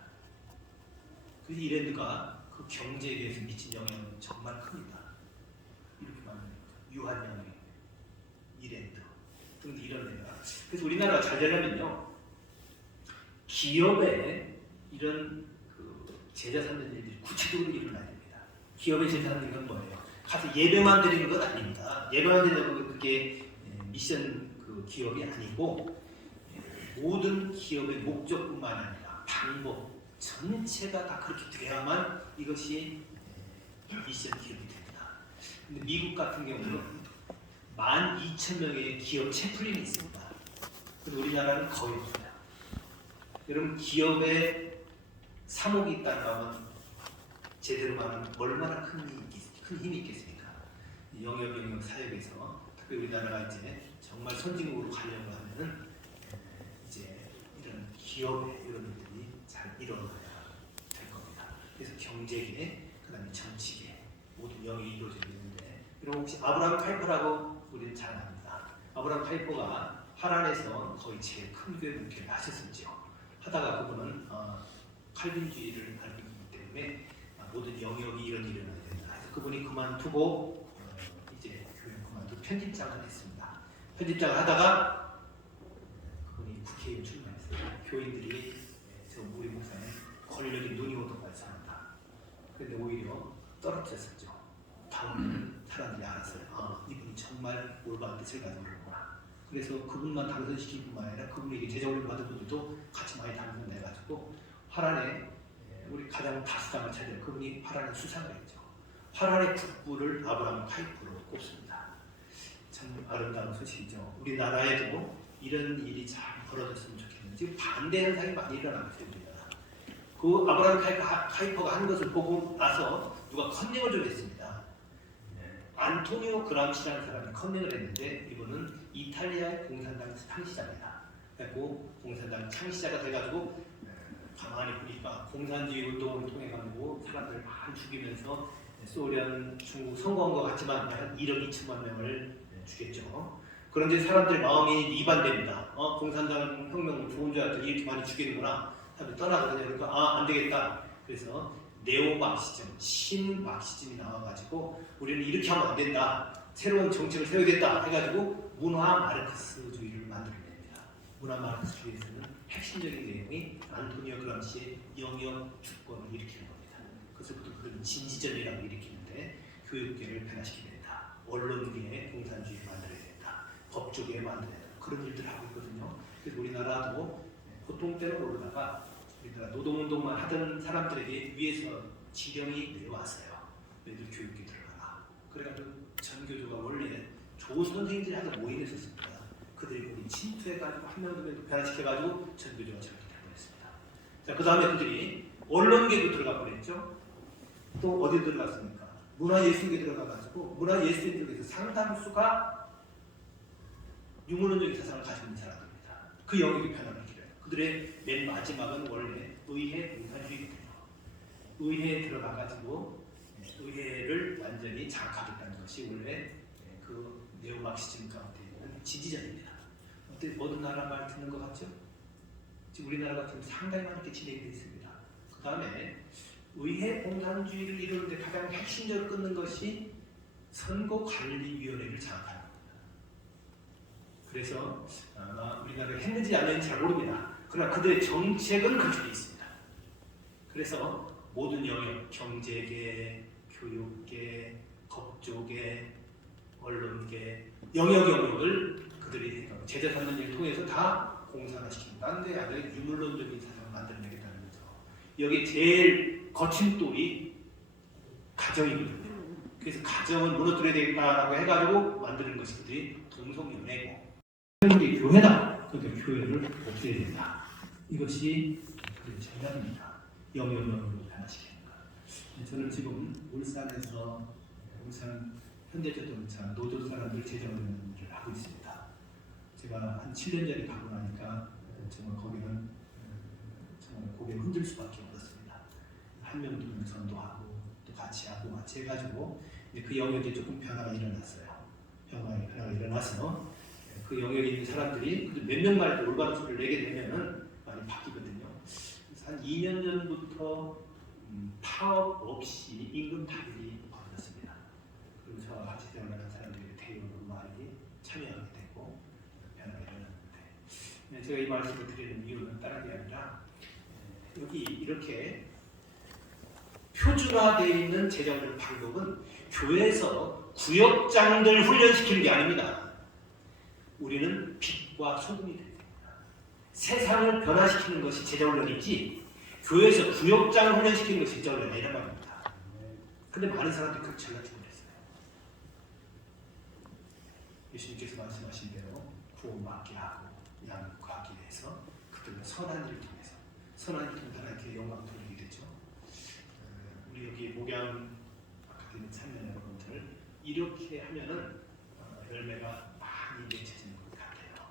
그래서 이랜드가 그 경제계에서 미친 영향은 정말 큽니다. 이렇게 말하는 거죠. 유한 영향, 이랜드 등등 이런 데가. 그래서 우리나라가 잘 되려면요, 기업에 이런 제자 삼는 일들이 구체적으로 일어나야 됩니다. 기업에 제자 삼는 건 뭐예요? 가서 예배만 드리는 건 아닙니다. 예배만 드리는 건 그게 미션 기업이 아니고 모든 기업의 목적뿐만 아니라 방법 전체가 다 그렇게 돼야만 이것이 미션 기업이 됩니다. 근데 미국 같은 경우는 12,000명의 기업 채플린이 있습니다. 근데 우리나라는 거의 없어요. 여러분 기업에 사목이 있다고 하면 제대로 말하면 얼마나 큰 힘이 있겠습니까? 영역 사역에서 특히 우리나라가 이제 정말 선진국으로 가려고 하면은 이제 이런 기업의 이런 일들이 잘 일어나야 될 겁니다. 그래서 경제계, 그다음에 정치계 모든 영역이 이루어져 있는데, 이런 혹시 아브라함 카이퍼라고 우리는 잘 압니다. 아브라함 카이퍼가 하란에서 거의 제일 큰 교회 목회를 하셨었죠. 하다가 그분은 칼빈주의를 알고 있기 때문에 모든 영역이 이런 일이 일어나야 된다. 그래서 그분이 그만두고 이제 교회 그만두고 편집장을 했습니다. 편집장을 하다가 그분이 국회의원 출마했어요. 교인들이 저 우리 목사님 권력이 눈이 오도록 발산한다. 그런데 오히려 떨어졌었죠. 다음에는 사람들이 알았어요. 이분이 정말 올바른 뜻을 가지고 있구나. 그래서 그분만 당선시킨 뿐만 아니라 그분에게 재정을 받은 분들도 같이 많이 당선돼가지고 화란에 우리 가장 다수당을 차지한 그분이 화란의 수상을 했죠. 화란의 국부를 아브라함 카이퍼로 꼽습니다. 참 아름다운 소식이죠. 우리나라에도 이런 일이 잘 벌어졌으면 좋겠는데 지금 반대 현상이 많이 일어나고 있습니다. 그 아브라함 카이퍼가 한 것을 보고 나서 누가 컨닝을 좀 했습니다. 안토니오 그람시라는 사람이 컨닝을 했는데, 이분은 이탈리아의 공산당 창시자입니다. 그리고 공산당 창시자가 돼가지고 가만히 보니까 공산주의 운동을 통해 가지고 사람들 많이 죽이면서 소련, 중국 선거한 것 같지만 한 1억 2천만 명을 죽였죠. 그런데 사람들 마음이 이반됩니다. 공산당 혁명은 좋은 줄 알았더니 이렇게 많이 죽이는구나. 사람들이 떠나거든요. 그러니까 안 되겠다. 그래서 네오마르시즘, 신마르시즘이 나와가지고 우리는 이렇게 하면 안 된다. 새로운 정책을 세우겠다 해가지고 문화 마르크스주의를 만들어냅니다. 문화 마르크스주의에서는 핵심적인 내용이 안토니오 그람시의 영역 주권을 일으키는 겁니다. 그래서부터 그런 진지전이라고 일으키는데, 교육계를 변화시켜야 된다. 언론계의 공산주의를 만들어야 된다. 법조계를 만들어야 된다. 그런 일들을 하고 있거든요. 그래서 우리나라도 보통 때로 모르다가 우리나라 노동운동만 하던 사람들에게 위에서 지령이 내려왔어요. 너희들 교육계 들어가라. 그래가지고 전교조가 원래 좋은 선생님들이 하자 모임했었습니다. 그들이 거기 침투해가지고 한 명 두 명 변화시켜가지고 전교조가 저렇게 되버렸습니다. 자, 그 다음에 그들이 언론계도 들어가 버렸죠. 또 어디 들어갔습니까? 문화예술계 들어가가지고 문화예술계에서 상당수가 유물론적인 사상을 가지고 있는 사람들입니다. 그 영역이 변화를 길어요. 그들의 맨 마지막은 원래 의회 공산주의거든요. 의회에 들어가가지고 의회를 완전히 장악하겠다는 것이 원래 그 네오마르시즘 가운데 있는 지지전입니다. 어때 모든 나라 말 듣는 것 같죠? 지금 우리나라 같은 상당히 많게 진행되어 있습니다. 그 다음에 의회 공산주의를 이루는데 가장 핵심적으로 끊는 것이 선거관리위원회를 장악하는 겁니다. 그래서 아마 우리나라가 했는지 안 했는지 잘 모릅니다. 그러나 그들의 정책은 그렇게 되어 있습니다. 그래서 모든 영역, 경제계, 교육계, 법조계, 언론계, 영역을 그들이 제자산문을 통해서 다 공산화시킵니다. 딴데 아니라 유물론적인 사상을 만들어내겠다는 거죠. 여기 제일 거친 돌이 가정이거든요. 그래서 가정은 무너뜨려야 되겠다라고 해가지고 만드는 것이 그들이 동성연애고, 우리 교회다. 그러니까 교회를 없애야 된다. 이것이 그들의 전략입니다. 영역으로 변화시키는 것. 저는 지금 울산에서 울산 현대자동차 노조 사람들 재정을 하고 있습니다. 제가 한 7년 전에 가고 나니까 정말 거기는 정말 고개를 흔들 수밖에 없었습니다. 한 명, 두 명 전도하고 또 같이 하고 같이 해가지고 그 영역에 조금 변화가 일어났어요. 변화가 일어나서 그 영역에 있는 사람들이 몇 명만 해도 올바른 소리를 내게 되면은 많이 바뀌거든요. 한 2년 전부터 파업 없이 임금 타결이 벌어졌습니다. 그리고 저와 같이 대화하는 사람들이 대의원으로 많이 참여하게 되고 변화가 일어났는데, 제가 이 말씀을 드리는 이유는 다른 게 아니라 여기 이렇게 표준화되어 있는 재정 방법은 교회에서 구역장들 훈련시키는 게 아닙니다. 우리는 빛과 소금이 됩니다. 세상을 변화시키는 것이 제자훈련이지 교회에서 구역장을 훈련시키는 것이 제자훈련이 아니란 말입니다. 근데 많은 사람들이 그렇게 전략적으로 했어요. 예수님께서 말씀하신 대로 구원받게 하고 양육하기 위해서 그들은 선한 일을 통해서 선한 일을 통해 하나님께 영광 돌리게 되죠. 우리 여기 목양 아카데미 참여 여러분들 이렇게 하면은 열매가 많이 많이 맺혀지는 것 같아요.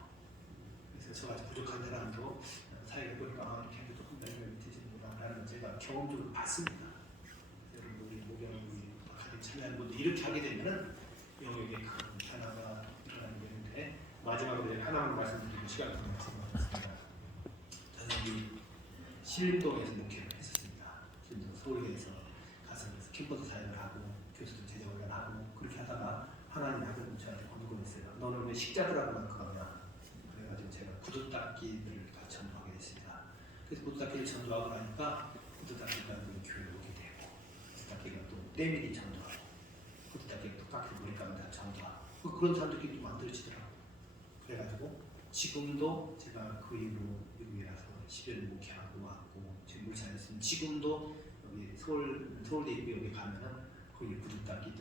그래서 저같이 부족한 사람도 사회를 보니까 이렇게 해도 조금 더 맺혀지는구나라는 제가 경험적으로 봤습니다. 여러분들이 목욕이 가게 참여하는 분들 이렇게 하게 되면은 영역에 큰 변화가 일어나게 되는데 마지막으로 하나만 말씀드리고 시간 좀 말씀드리겠습니다. 저는 여기 신림동에서 목회를 했었습니다. 신림동 서울에서 가서 캠퍼스 사역을 하고 교수들 제자 훈련하고 그렇게 하다가 하나님 하나님 저한테 권고했어요. 너는 왜 식자들하고만 그러냐? 그래가지고 제가 구두 닦기를 다 전도하게 됐습니다. 그래서 구두 닦기를 전도하고 나니까 구두 닦기가 교회에 오게 되고 구두 닦기가 또 때밀이 전도하고 구두 닦기가 또 깎이 보니까 다 전도하고 그런 사람들끼리 좀 만들어지더라고요. 그래가지고 지금도 제가 그 이후로 미국에 와서 10년 목회하고 왔고 지금 물산에 있으면 지금도 여기 서울대 입구 여기 가면은 거기 구두 닦기들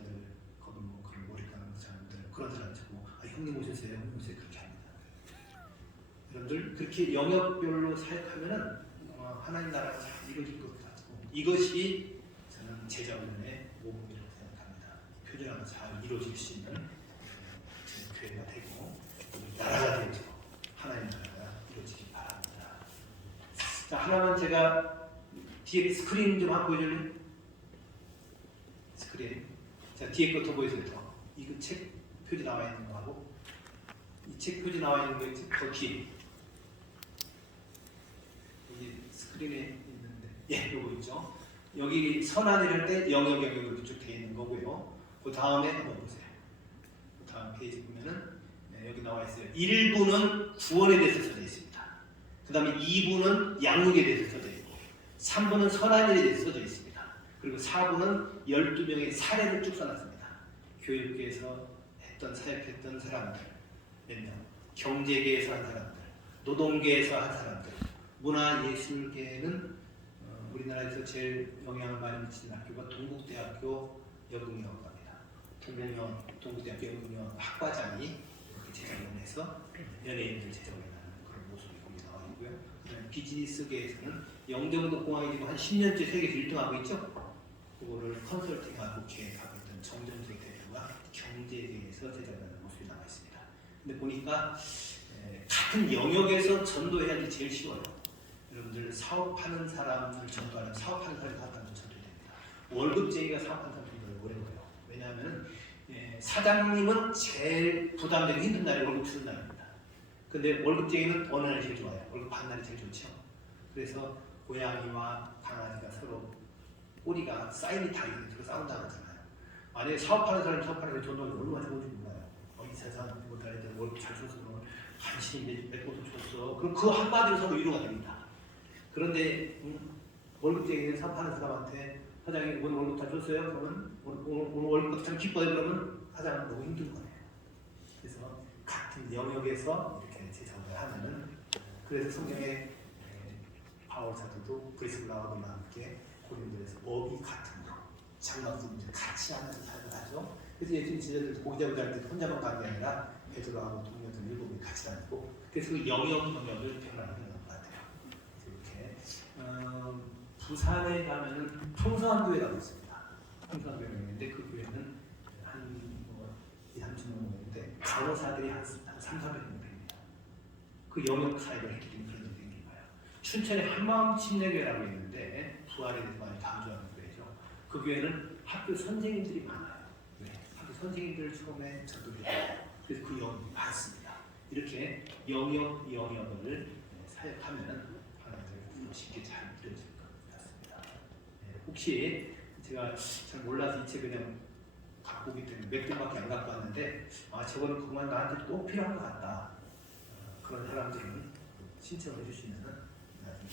거기 뭐 그런 머리 감는 사람들 그런 사람들 보고 아 형님 오셨어요 형님 오세요 그렇게 합니다. 여러분들 그렇게 영역별로 사역하면은 하나님 나라가 잘 이루어질 것 같고 이것이 저는 제자훈련의 모범이라고 생각합니다. 표준화가 잘 이루어질 수 있는 제 교회가 되고 나라가 되죠. 하나님 나라가 이루어지기 바랍니다. 자 하나만 제가 뒤에 스크린 좀 한번 보여줄래? 스크린. 자 뒤에 것도 보여주세요. 이거 책 표지 나와 있는 거하고 이 책 표지 나와 있는 거 더 뒤에 여기 스크린에 있는데 예 요거 있죠. 여기 선한 일을 때 영역으로 쭉 되어 있는 거고요. 그 다음에 한번 보세요. 그 다음 페이지 보면은 네, 여기 나와 있어요. 1부는 구원에 대해서 써져 있습니다. 그 다음에 2부는 양육에 대해서 써져 있고 3부는 선한 일에 대해서 써져 있습니다. 그리고 4부는 12명의 사례를 쭉 써놨습니다. 교육계에서 했던 사역했던 사람들 몇 명, 경제계에서 한 사람들, 노동계에서 한 사람들, 문화예술계는 우리나라에서 제일 영향을 많이 미치는 학교가 동국대학교 여동여학과입니다. 동국대학교 여동여학 학과장이 이렇게 제자훈련해서 연예인들 제자훈련하는 그런 모습이 거기 나와 있고요. 그다음에 비즈니스계에서는 영등도 공항이 지금 한 10년째 세계에서 1등하고 있죠. 그거를 컨설팅하고 기획하고 있던 정전재 대표가 경제계에서 제자훈련하는 모습이 나와 있습니다. 근데 보니까 같은 영역에서 전도해야지 제일 쉬워요. 여러분들 사업하는 사람을 전도하려면 사업하는 사람이 전도해야 됩니다. 월급쟁이가 사업하는 사람들이 어려워요. 왜냐하면 사장님은 제일 부담되고 힘든 날이 월급 주는 날입니다. 근데 월급쟁이는 어느 날이 제일 좋아요? 월급 받는 날이 제일 좋죠. 그래서 고양이와 강아지가 서로 꼬리가 사인이 다 있는 서로 싸운다고 하잖아요. 만약에 사업하는 사람이 사업하는 게 전도하면 얼마나 좋은지 몰라요. 이 세상 이거 달리들 월급 잘 줘서 그러면 간신히 몇 곳을 줬어. 그럼 그 한마디로 서로 위로가 됩니다. 그런데 월급쟁이는 사업하는 사람한테 사장님 오늘 월급 다 줬어요? 그러면 오늘 월급 참 기뻐요? 그러면 사장은 너무 힘든 거예요. 그래서 같은 영역에서 이렇게 제작을 하면은 그래서 성경에 바울 사도도 브리스라와 함께 고린도에서 법이 같은 거 장막들이 같이 하면서 살고 하죠. 그래서 예수님 제자들 고기잡이 할 때 혼자만 가는 게 아니라 베드로하고 동료들 7명이 같이 다니고 그래서 그 영역을 변화하는 것 같아요. 이렇게 부산에 가면은 청소한교회라고 있습니다. 청소한교회가 있는데 그 교회는 한 2-3천 명인데 간호사들이 한 300-400명 됩니다. 그 영역 사역을 했기 때문에 그런 일이 생긴 거예요. 춘천에 한마음 침례교회라고 있는데 부활에 대해서 많이 강조하는 교회죠. 그 교회는 학교 선생님들이 많아요. 학교 선생님들 처음에 전도를 해요. 그래서 그 영역이 많습니다. 이렇게 영역을 사역하면 하나님을 쉽게 잘 이루어질 것 같습니다. 혹시 제가 잘 몰라서 이 책 그냥 갖고 오기 때문에 몇 개밖에 안 갖고 왔는데 저거는 그만 나한테 꼭 필요한 것 같다. 그런 사람들은 신청을 해주시면 나중에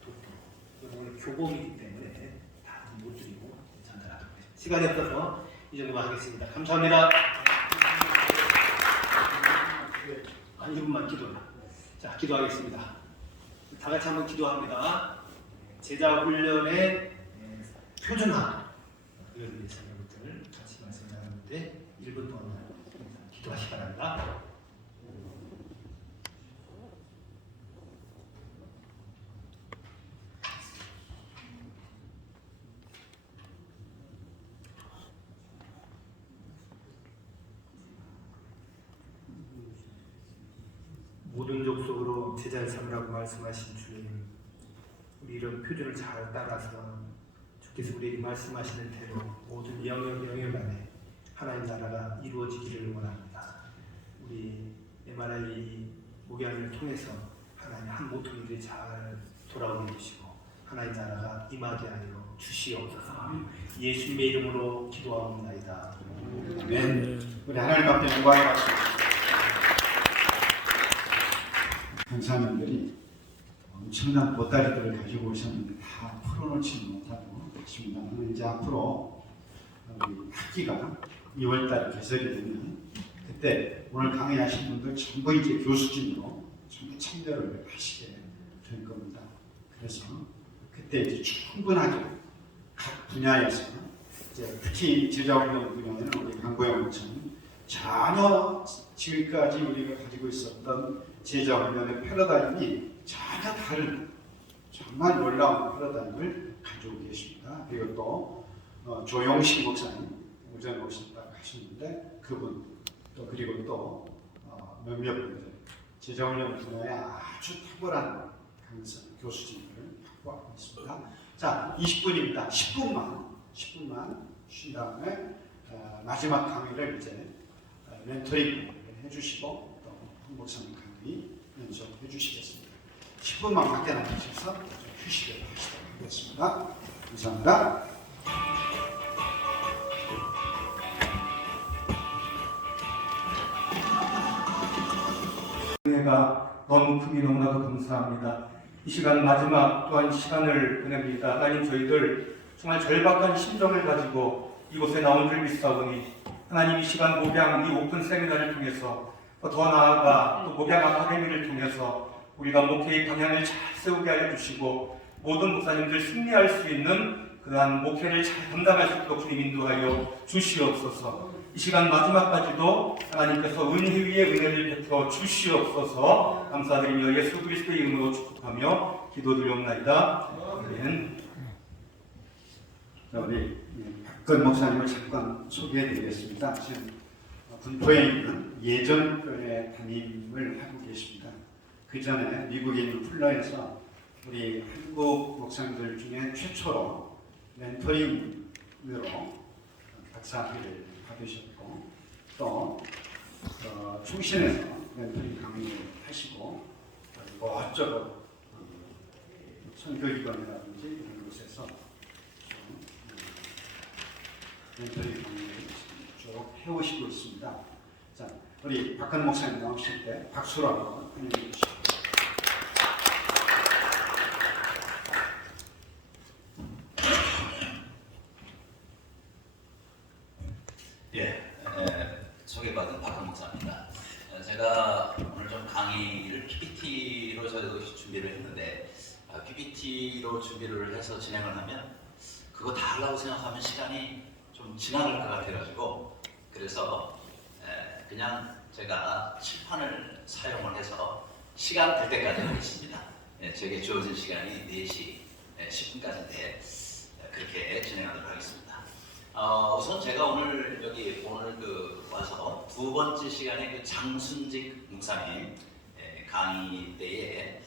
돕도록 원래 교범이기 때문에 다 못 드리고 전달하도록 하겠습니다. 시간이 없어서 이 정도만 하겠습니다. 감사합니다. 한 2분만 기도해요. 자, 기도하겠습니다. 다 같이 한번 기도합니다. 제자 훈련의 표준화 이걸 위해서 여러분들 같이 말씀 나누는데 1분 동안 기도하시기 바랍니다. 제자를 삼으라고 말씀하신 주님, 우리 이런 표준을 잘 따라서 주께서 우리에게 말씀하시는 대로 모든 영역 안에 하나님 나라가 이루어지기를 원합니다. 우리 MRI 목양을 통해서 하나님 한 모퉁이들이 잘 돌아오게 해주시고 하나님 나라가 임하게 하여 주시옵소서. 예수님의 이름으로 기도하옵나이다. 아멘. 우리 하나님 앞에 영광의 박수. 강사님들이 엄청난 보따리들을 가지고 오셨는데 다 풀어놓지 못하고 있습니다. 이제 앞으로 우리 학기가 2월달 개설이 되면 그때 오늘 강의하신 분들 전부 이제 교수진으로 전부 참여를 하시게 될 겁니다. 그래서 그때 이제 충분하게 각 분야에서 이제 특히 제자훈련 분야에는 우리 강고영 목사님 전혀 지금까지 우리가 가지고 있었던 제자훈련의 패러다임이 전혀 다른 정말 놀라운 패러다임을 가지고 계십니다. 그리고 또 조용식 목사님 오전에 오셨다 하시는데 그분 또 그리고 또 몇몇 분들 제자훈련 분야에 아주 탁월한 강사 교수진을 확보하고 있습니다. 자, 20분입니다. 10분만 쉰 다음에 마지막 강의를 이제 멘토링 해주시고 또 한 목사님 강의 연속해 주시겠습니다. 10분만 밖에 나가셔서 휴식을 하시도록 하겠습니다. 감사합니다. 은혜가 너무 크기 너무나도 감사합니다. 이 시간 마지막 또한 시간을 보냅니다. 하나님 저희들 정말 절박한 심정을 가지고 이곳에 나온 줄 믿사오니 하나님 이 시간 목양 이 오픈 세미나를 통해서 더 나아가 또 목양 아카데미를 통해서 우리가 목회의 방향을 잘 세우게 하여 주시고 모든 목사님들 승리할 수 있는 그러한 목회를 잘 감당할 수 있도록 주님 인도하여 주시옵소서. 이 시간 마지막까지도 하나님께서 은혜 위에 은혜를 베풀어 주시옵소서. 감사드리며 예수 그리스도의 이름으로 축복하며 기도드리옵나이다. 아멘. 자, 우리 박건 목사님을 잠깐 소개해드리겠습니다. 지금 군포에 있는 예전교회 담임을 하고 계십니다. 그 전에 미국에 있는 풀러에서 우리 한국 목사님들 중에 최초로 멘토링으로 박사학위를 받으셨고 또 충신에서 멘토링 강의를 하시고 이것저것 선교기관이라든지 이런 곳에서 멘토링 강의를 쭉 해오시고 있습니다. 자, 우리 박한 목사님 나오실 때 박수로 한번 환영해 주시죠. 소개받은 박한 목사입니다. 제가 오늘 좀 강의를 PPT로 저도 준비를 했는데 PPT로 준비를 해서 진행을 하면 그거 다 하려고 생각하면 시간이 좀 지나갈 것 같아가지고 그래서 그냥 제가 칠판을 사용을 해서 시간 될 때까지 하겠습니다. 제게 주어진 시간이 4시 10분까지인데 그렇게 진행하도록 하겠습니다. 우선 제가 오늘 와서 두 번째 시간에 장순직 목사님 강의 때에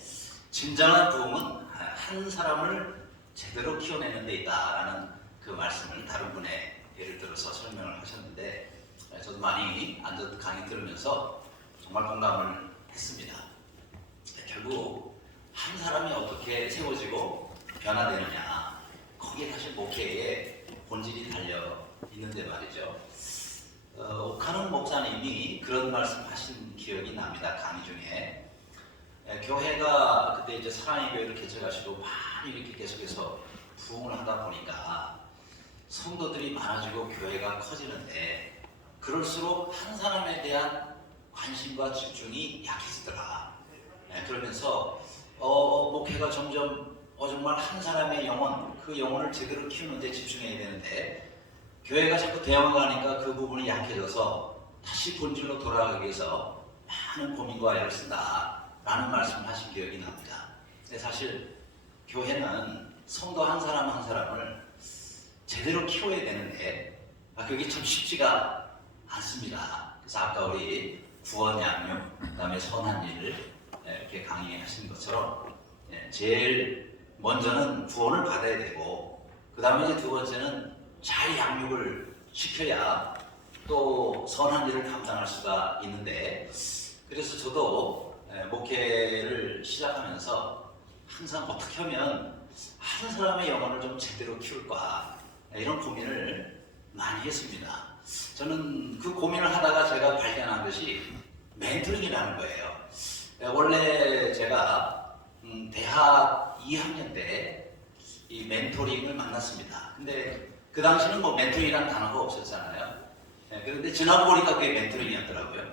진정한 부흥은 한 사람을 제대로 키워내는 데 있다라는 그 말씀을 다른 분의 예를 들어서 설명을 하셨는데 저도 많이 앉아 강의 들으면서 정말 공감을 했습니다. 결국 한 사람이 어떻게 세워지고 변화되느냐 거기에 사실 목회의 본질이 달려 있는데 말이죠. 옥하는 목사님이 그런 말씀하신 기억이 납니다. 강의 중에 교회가 그때 이제 사랑의 교회를 개척하시고 많이 이렇게 계속해서 부흥을 하다 보니까 성도들이 많아지고 교회가 커지는데 그럴수록 한 사람에 대한 관심과 집중이 약해지더라. 그러면서 목회가 점점 정말 한 사람의 영혼, 그 영혼을 제대로 키우는 데 집중해야 되는데 교회가 자꾸 대형화가니까 그 부분이 약해져서 다시 본질로 돌아가기 위해서 많은 고민과 애를 쓴다라는 말씀을 하신 기억이 납니다. 근데 사실 교회는 성도 한 사람 한 사람을 제대로 키워야 되는데 그게 참 쉽지가 않습니다. 그래서 아까 우리 구원 양육, 그다음에 선한 일을 이렇게 강의하신 것처럼 제일 먼저는 구원을 받아야 되고 그 다음에 이제 두 번째는 잘 양육을 시켜야 또 선한 일을 감당할 수가 있는데 그래서 저도 목회를 시작하면서 항상 어떻게 하면 한 사람의 영혼을 좀 제대로 키울까 이런 고민을 많이 했습니다. 저는 그 고민을 하다가 제가 발견한 것이 멘토링이라는 거예요. 원래 제가 대학 2학년 때 이 멘토링을 만났습니다. 근데 그 당시는 뭐 멘토링이라는 단어가 없었잖아요. 그런데 지나고 보니까 그게 멘토링이었더라고요.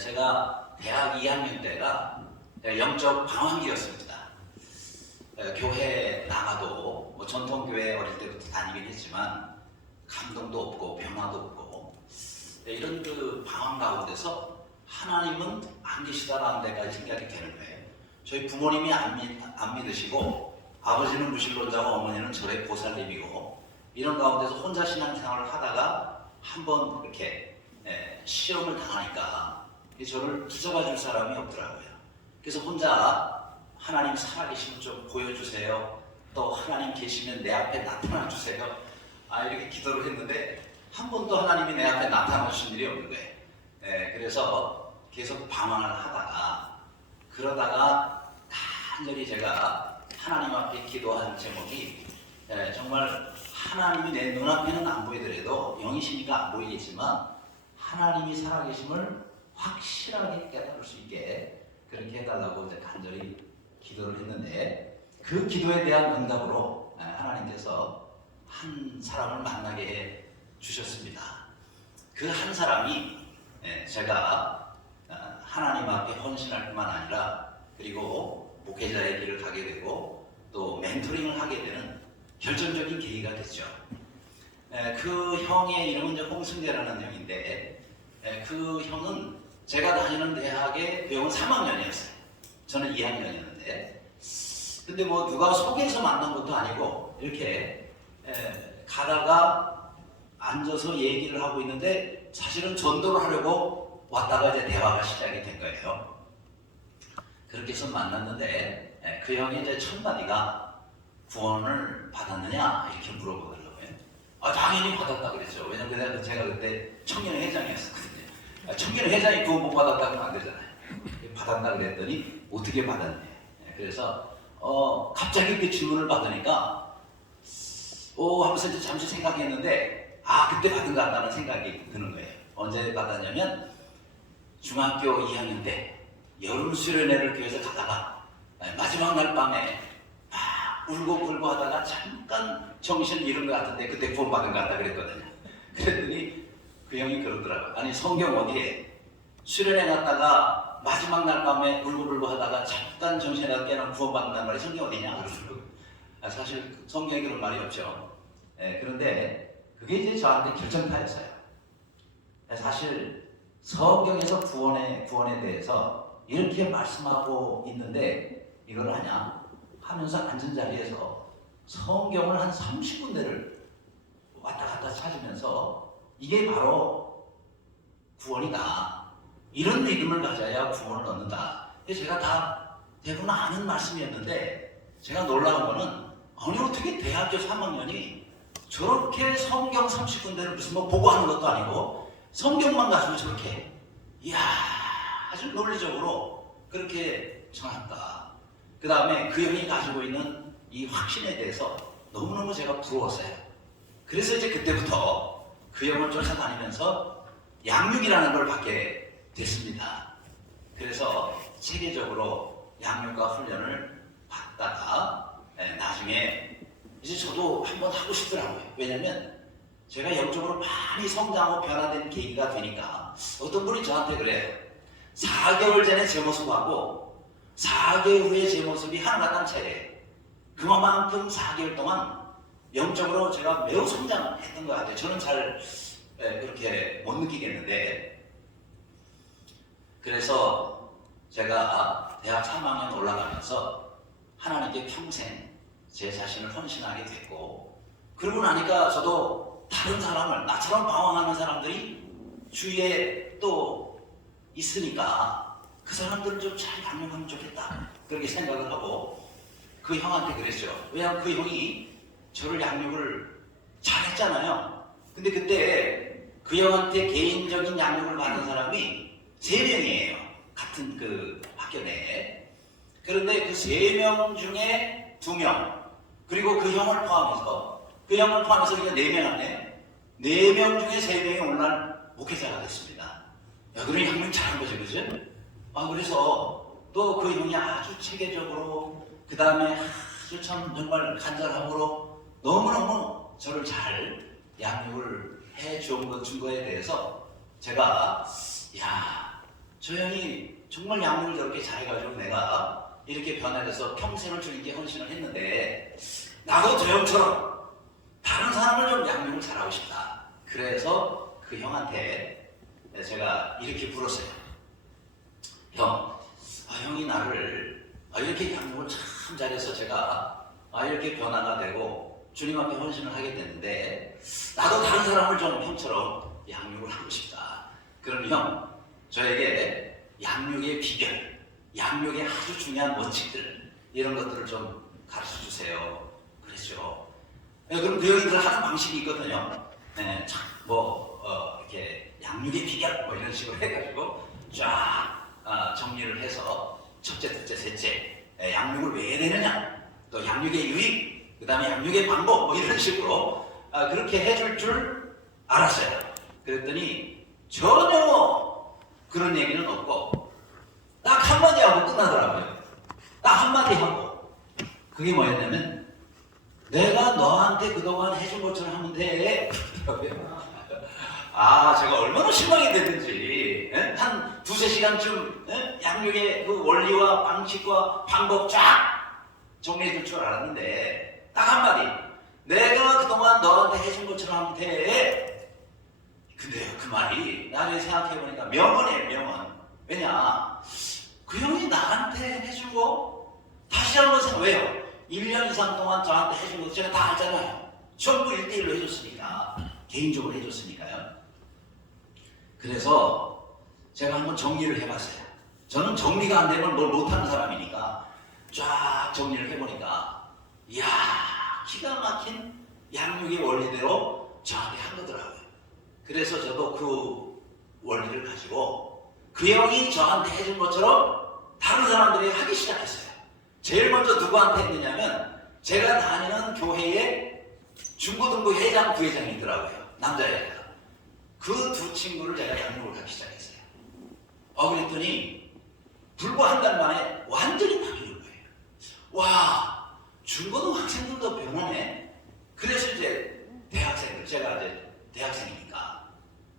제가 대학 2학년 때가 영적 방황기였습니다. 교회 나가도 뭐 전통교회 어릴 때부터 다니긴 했지만 감동도 없고 변화도 없고 이런 그 방황 가운데서 하나님은 안 계시다라는 데까지 생각이 되는 거예요. 저희 부모님이 안 믿으시고 아버지는 무신론자고 어머니는 절의 보살님이고 이런 가운데서 혼자 신앙생활을 하다가 한번 이렇게 시험을 당하니까 저를 붙잡아 줄 사람이 없더라고요. 그래서 혼자 하나님 살아계시면 좀 보여주세요. 또 하나님 계시면 내 앞에 나타나 주세요. 이렇게 기도를 했는데 한 번도 하나님이 내 앞에 나타나 주신 일이 없는 거예요. 그래서 계속 방황을 하다가 그러다가 간절히 제가 하나님 앞에 기도한 제목이 정말 하나님이 내 눈앞에는 안 보이더라도 영이시니까 안 보이겠지만 하나님이 살아계심을 확실하게 깨달을 수 있게 그렇게 해달라고 이제 간절히 기도를 했는데 그 기도에 대한 응답으로 하나님께서 한 사람을 만나게 해 주셨습니다. 그 한 사람이 제가 하나님 앞에 헌신할 뿐만 아니라 그리고 목회자의 길을 가게 되고 또 멘토링을 하게 되는 결정적인 계기가 됐죠. 그 형의 이름은 이제 홍승재라는 형인데 그 형은 제가 다니는 대학의 그 형은 3학년이었어요. 저는 2학년이었는데 근데 뭐 누가 소개해서 만난 것도 아니고 이렇게 가다가 앉아서 얘기를 하고 있는데 사실은 전도를 하려고 왔다가 이제 대화가 시작이 된 거예요. 그렇게 해서 만났는데 그 형이 이제 첫 마디가 구원을 받았느냐 이렇게 물어보더라고요. 당연히 받았다 그랬죠. 왜냐면 제가 그때 청년회장이었거든요. 청년회장이 구원 못 받았다고 하면 안 되잖아요. 받았다 그랬더니 어떻게 받았냐. 그래서 갑자기 그 질문을 받으니까 하면서 이제 잠시 생각했는데 그때 받은 것 같다는 생각이 드는 거예요. 언제 받았냐면 중학교 2학년 때 여름 수련회를 교회에서 가다가 마지막 날 밤에 막 울고 하다가 잠깐 정신을 잃은 것 같은데 그때 구원 받은 것 같다 그랬거든요. 그랬더니 그 형이 그러더라고요. 아니 성경 어디에 수련회 갔다가 마지막 날 밤에 울고 하다가 잠깐 정신을 깨는 구원 받는다는 말이 성경 어디냐 그러더라고요. 사실 성경에 그런 말이 없죠. 그런데 그게 이제 저한테 결정타였어요. 사실 성경에서 구원에 대해서 이렇게 말씀하고 있는데 이걸 하냐 하면서 앉은 자리에서 성경을 한 30군데를 왔다 갔다 찾으면서 이게 바로 구원이다. 이런 믿음을 가져야 구원을 얻는다. 제가 다 대부분 아는 말씀이었는데 제가 놀라운 거는 아니 어떻게 대학교 3학년이 저렇게 성경 30군데를 무슨 뭐 보고하는 것도 아니고 성경만 가지고 저렇게 아주 논리적으로 그렇게 정할까. 그 다음에 그 형이 가지고 있는 이 확신에 대해서 너무너무 제가 부러웠어요. 그래서 이제 그때부터 그 형을 쫓아다니면서 양육이라는 걸 받게 됐습니다. 그래서 체계적으로 양육과 훈련을 받다가 나중에 이제 저도 한번 하고 싶더라고요. 왜냐면 제가 영적으로 많이 성장하고 변화된 계기가 되니까 어떤 분이 저한테 그래요. 4개월 전에 제 모습하고 4개월 후에 제 모습이 하나가 딴 차이예요. 그만큼 4개월 동안 영적으로 제가 매우 성장했던 것 같아요. 저는 잘 그렇게 못 느끼겠는데 그래서 제가 대학 3학년 올라가면서 하나님께 평생 제 자신을 헌신하게 됐고 그러고 나니까 저도 다른 사람을 나처럼 방황하는 사람들이 주위에 또 있으니까 그 사람들을 좀 잘 양육하면 좋겠다. 그렇게 생각을 하고 그 형한테 그랬죠. 왜냐하면 그 형이 저를 양육을 잘했잖아요. 근데 그때 그 형한테 개인적인 양육을 받은 사람이 3명이에요. 같은 그 학교 내에. 그런데 그 3명 중에 2명, 그리고 그 형을 포함해서 우리가 4명 안에 4명 중에 3명이 오늘날 목회자가 됐습니다. 야, 그러니 양육 잘한 거죠, 그죠? 그래서 또 그 형이 아주 체계적으로, 그 다음에 아주 참 정말 간절함으로 너무너무 저를 잘 양육을 준 거에 대해서 제가, 야, 저 형이 정말 양육을 저렇게 잘해가지고 내가 이렇게 변화돼서 평생을 주님께 헌신을 했는데, 나도 저 형처럼 다른 사람을 좀 양육을 잘하고 싶다. 그래서 그 형한테 제가 이렇게 물었어요. 형이 나를 이렇게 양육을 참 잘해서 제가 이렇게 변화가 되고 주님 앞에 헌신을 하게 됐는데, 나도 다른 사람을 좀 형처럼 양육을 하고 싶다. 그럼 형, 저에게 양육의 비결, 양육의 아주 중요한 원칙들, 이런 것들을 좀 가르쳐 주세요. 그랬죠. 그럼 그 형님들 하는 방식이 있거든요. 이렇게 양육의 비결 이런 식으로 해가지고 쫙 정리를 해서 첫째, 둘째, 셋째, 양육을 왜 해야 되느냐, 또 양육의 유익, 그 다음에 양육의 방법 이런 식으로 그렇게 해줄 줄 알았어요. 그랬더니 전혀 그런 얘기는 없고 딱 한마디 하고 끝나더라고요. 딱 한마디 하고, 그게 뭐였냐면, 내가 너한테 그동안 해준 것처럼 하면 돼. 제가 얼마나 실망이 됐는지, 한 2-3시간쯤 양육의 그 원리와 방식과 방법 쫙 정리해 줄 줄 알았는데, 딱 한마디, 내가 그동안 너한테 해준 것처럼 하면 돼. 근데요, 그 말이 나중에 생각해보니까 명언이에요, 명언. 왜냐, 그 형이 나한테 해준 거 다시 한번 왜요? 1년 이상 동안 저한테 해준 거 제가 다 알잖아요. 전부 1대1로 해줬으니까, 개인적으로 해줬으니까요. 그래서 제가 한번 정리를 해봤어요. 저는 정리가 안 되면 뭘 못하는 사람이니까 쫙 정리를 해보니까, 이야, 기가 막힌 양육의 원리대로 저한테 한 거더라고요. 그래서 저도 그 원리를 가지고 그 형이 저한테 해준 것처럼 다른 사람들이 하기 시작했어요. 제일 먼저 누구한테 했느냐면, 제가 다니는 교회의 중고등부 회장, 부회장이 있더라고요. 남자애가. 그 2 친구를 제가 양육을 하기 시작했어요. 그랬더니 불과 한 달 만에 완전히 바뀌는 거예요. 와, 중고등학생들도 변하네. 그래서 이제 대학생들, 제가 이제 대학생이니까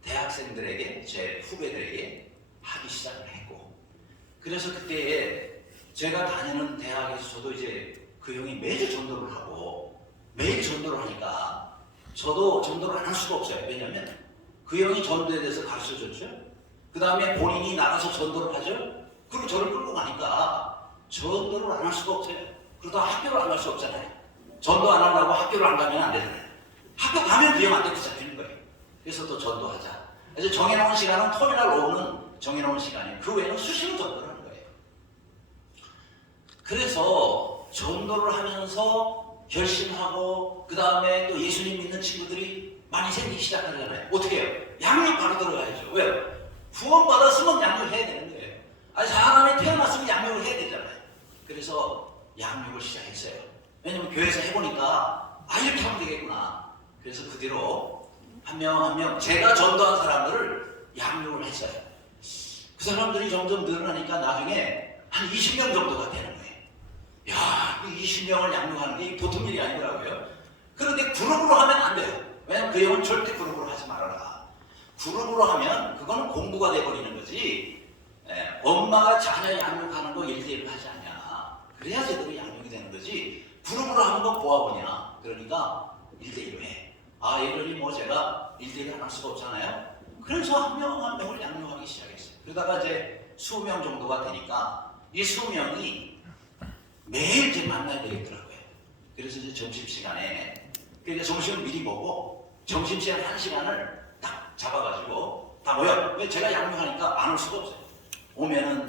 대학생들에게, 제 후배들에게 하기 시작을 했고, 그래서 그때에 제가 다니는 대학에서도 이제 그 형이 매주 전도를 하고, 매일 전도를 하니까 저도 전도를 안 할 수가 없어요. 왜냐하면 그 형이 전도에 대해서 가르쳐 줬죠. 그 다음에 본인이 나가서 전도를 하죠. 그리고 저를 끌고 가니까 전도를 안 할 수가 없어요. 그러다 학교를 안 갈 수 없잖아요. 전도 안 하려고 학교를 안 가면 안 되잖아요. 학교 가면 그 형한테 붙잡히는 거예요. 그래서 또 전도하자. 그래서 정해놓은 시간은 토요일 날 오후는 정해놓은 시간이에요. 그 외에는 수시로 전도를 하는 거예요. 그래서 전도를 하면서 결심하고, 그 다음에 또 예수님 믿는 친구들이 많이 생기기 시작하잖아요. 어떻게 해요? 양육 바로 들어가야죠. 왜요? 구원받았으면 양육을 해야 되는 거예요. 사람이 태어났으면 양육을 해야 되잖아요. 그래서 양육을 시작했어요. 왜냐면 교회에서 해보니까 이렇게 하면 되겠구나. 그래서 그 뒤로 한 명 한 명 제가 전도한 사람들을 양육을 했어요. 그 사람들이 점점 늘어나니까 나중에 한 20명 정도가 되는 거예요. 야, 20명을 양육하는 게 보통 일이 아니더라고요. 그런데 그룹으로 하면 안 돼요. 왜냐면 그 형은 절대 그룹으로 하지 말아라. 그룹으로 하면 그거는 공부가 돼버리는 거지. 엄마가 자녀 양육하는 거 1대1로 하지 않냐. 그래야 제대로 양육이 되는 거지. 그룹으로 하는 거 뭐하고냐. 그러니까 1대1로 해. 이러니 뭐 제가 1대1을 안 할 수가 없잖아요. 그래서 한 명 한 명을 양육하기 시작했어요. 그러다가 이제 20명 정도가 되니까 이 20명이 매일 이제 만나야 되겠더라고요. 그래서 이제 점심시간에, 그러니까 점심을 미리 먹고 점심시간 1시간을 딱 잡아가지고 다 모여. 왜 제가 양육하니까 안 올 수가 없어요. 오면은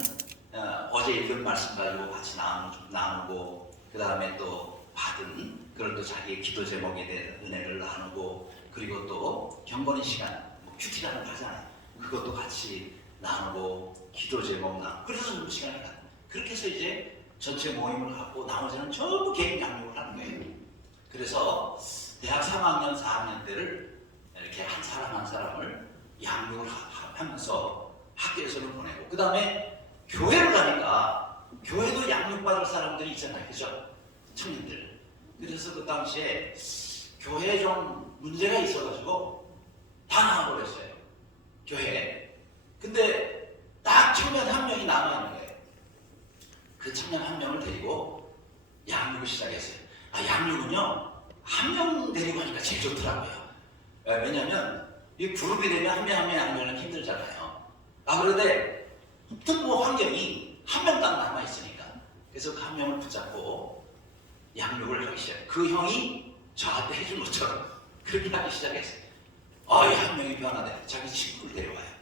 어제 읽은 말씀 가지고 같이 나누고 그 다음에 또 받은 그런 또 자기의 기도 제목에 대한 은혜를 나누고 그리고 또 경건의 시간, 큐티라는 거 하잖아요. 그것도 같이 나누고 기도 제목 나누고 그래서 좀 시간이 가요. 그렇게 해서 이제 전체 모임을 갖고 나머지는 전부 개인 양육을 하는 거예요. 그래서 대학 3학년, 4학년 때를 이렇게 한 사람 한 사람을 양육을 하면서 학교에서는 보내고 그 다음에 교회를 가니까 교회도 양육받을 사람들이 있잖아요. 그죠? 청년들. 그래서 그 당시에 교회에 좀 문제가 있어가지고 다 나가버렸어요. 교회에. 근데 딱 청년 한 명이 남아있는 거예요. 그 청년 한 명을 데리고 양육을 시작했어요. 양육은요 한 명 데리고 하니까 제일 좋더라고요. 왜냐면 이 그룹이 되면 한 명 한 명 양육하는 힘들잖아요. 그런데 특보 환경이 한 명 딱 남아있으니까 그래서 그 한 명을 붙잡고 양육을 하기 시작해요. 그 형이 저한테 해준 것처럼 그렇게 하기 시작했어요. 이 한 명이 변하대. 자기 친구를 데려와요.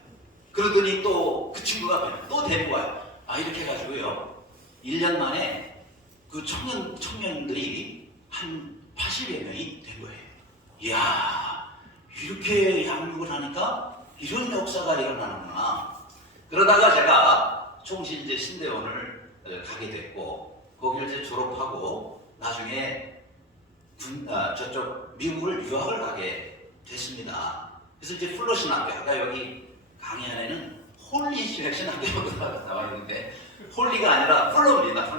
그러더니 또 그 친구가 또 데리고 와요. 이렇게 해가지고요 1년 만에 그 청년들이 한 80여 명이 된 거예요. 이야, 이렇게 양육을 하니까 이런 역사가 일어나는구나. 그러다가 제가 총신제 신대원을 가게 됐고 거기를 이제 졸업하고 나중에 저쪽 미국을 유학을 가게 됐습니다. 그래서 이제 플러 신학교, 아까 여기 강의안에는 홀리 신학교가 나와 있는데 홀리가 아니라 플러입니다.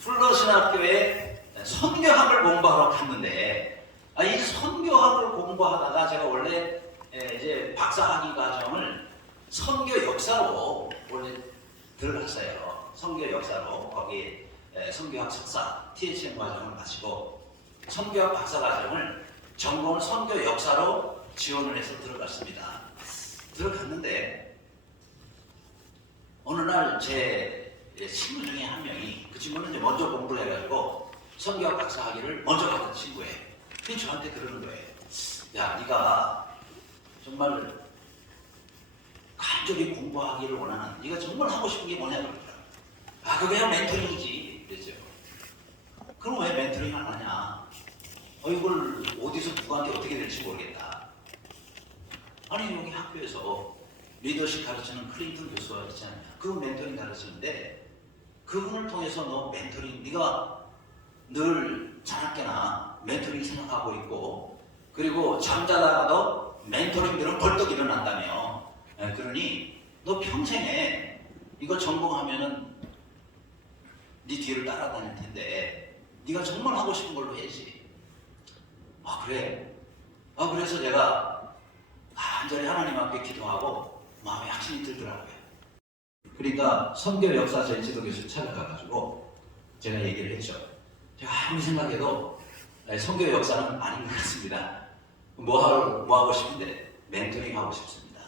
플러 신학교에 선교학을 공부하러 갔는데 이 선교학을 공부하다가 제가 원래 이제 박사학위 과정을 선교 역사로 원래 들어갔어요. 선교 역사로 거기 선교학 석사 THM 과정을 마치고 선교학 박사 과정을 전공을 선교 역사로 지원을 해서 들어갔습니다. 들어갔는데 어느 날 제 친구 중에 한 명이 그 친구는 이제 먼저 공부를 해가지고 선교학 박사 학위를 먼저 받은 친구예요. 그래서 저한테 그러는 거예요. 야, 네가 정말 간절히 공부하기를 원하는 네가 정말 하고 싶은 게 뭐냐 그러더라고요. 그게 멘토링이지 그랬죠. 그럼 왜 멘토링 안 하냐? 이걸 어디서 누구한테 어떻게 될지 모르겠다. 아니 여기 학교에서 리더십 가르치는 클린턴 교수가 있잖아요. 그분 멘토링 가르치는데 그분을 통해서 너 멘토링 네가 늘 자나깨나 멘토링 생각하고 있고 그리고 잠자다가도 멘토링들은 벌떡 일어난다며. 그러니 너 평생에 이거 전공하면은 네 뒤를 따라다닐 텐데 네가 정말 하고 싶은 걸로 해야지. 그래. 그래서 제가 간절히 하나님 앞에 기도하고 마음에 확신이 들더라고요. 그러니까 선교 역사 전지도 교수 찾아가가지고 제가 얘기를 했죠. 제가 아무리 생각해도 선교 역사는 아닌 것 같습니다. 뭐 하고 싶은데 멘토링 하고 싶습니다.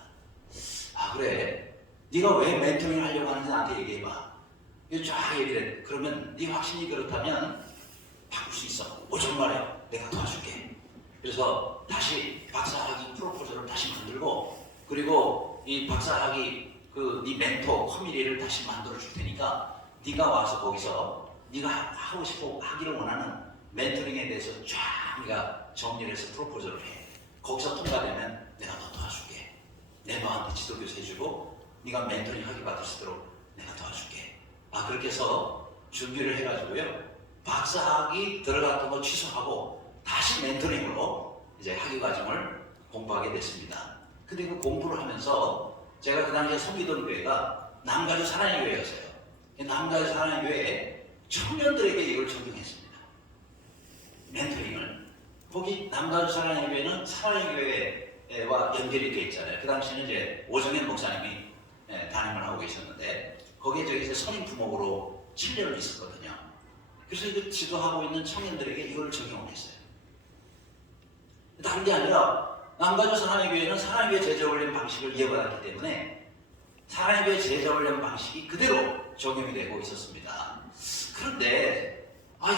그래. 네가 왜 멘토링 하려고 하는지 나한테 얘기해봐. 쫙 얘기를 해. 그러면 네 확신이 그렇다면 바꿀 수 있어. 정말이야. 내가 도와줄게. 그래서 다시 박사학위 프로포저를 다시 만들고 그리고 이 박사학위 네 멘토 커뮤니티를 다시 만들어 줄 테니까 네가 와서 거기서 네가 하고 싶어 하기를 원하는 멘토링에 대해서 쫙 네가 정리를 해서 프로포저를 해. 거기서 통과되면 내가 너 도와줄게. 내 너한테 지도교수 해주고 네가 멘토링 학위 받을 수 있도록 내가 도와줄게. 그렇게 해서 준비를 해가지고요. 박사학위 들어갔던 거 취소하고 다시 멘토링으로 이제 학위 과정을 공부하게 됐습니다. 근데 그 공부를 하면서 제가 그 당시에 섬기던 교회가 남가주 사랑의 교회였어요. 남가주 사랑의 교회에 청년들에게 이걸 적용했습니다. 멘토링을. 거기 남가주 사랑의 교회는 사랑의 교회와 연결이 되어 있잖아요. 그 당시에는 이제 오정현 목사님이 담임을 하고 계셨는데 거기에 저희 이제 선임 부목으로 7년을 있었거든요. 그래서 이거 지도하고 있는 청년들에게 이걸 적용을 했어요. 다른 게 아니라 남가주 사랑의교회는 사랑의교회 제자훈련 방식을 이어받았기 때문에 사랑의교회 제자훈련 방식이 그대로 적용이 되고 있었습니다. 그런데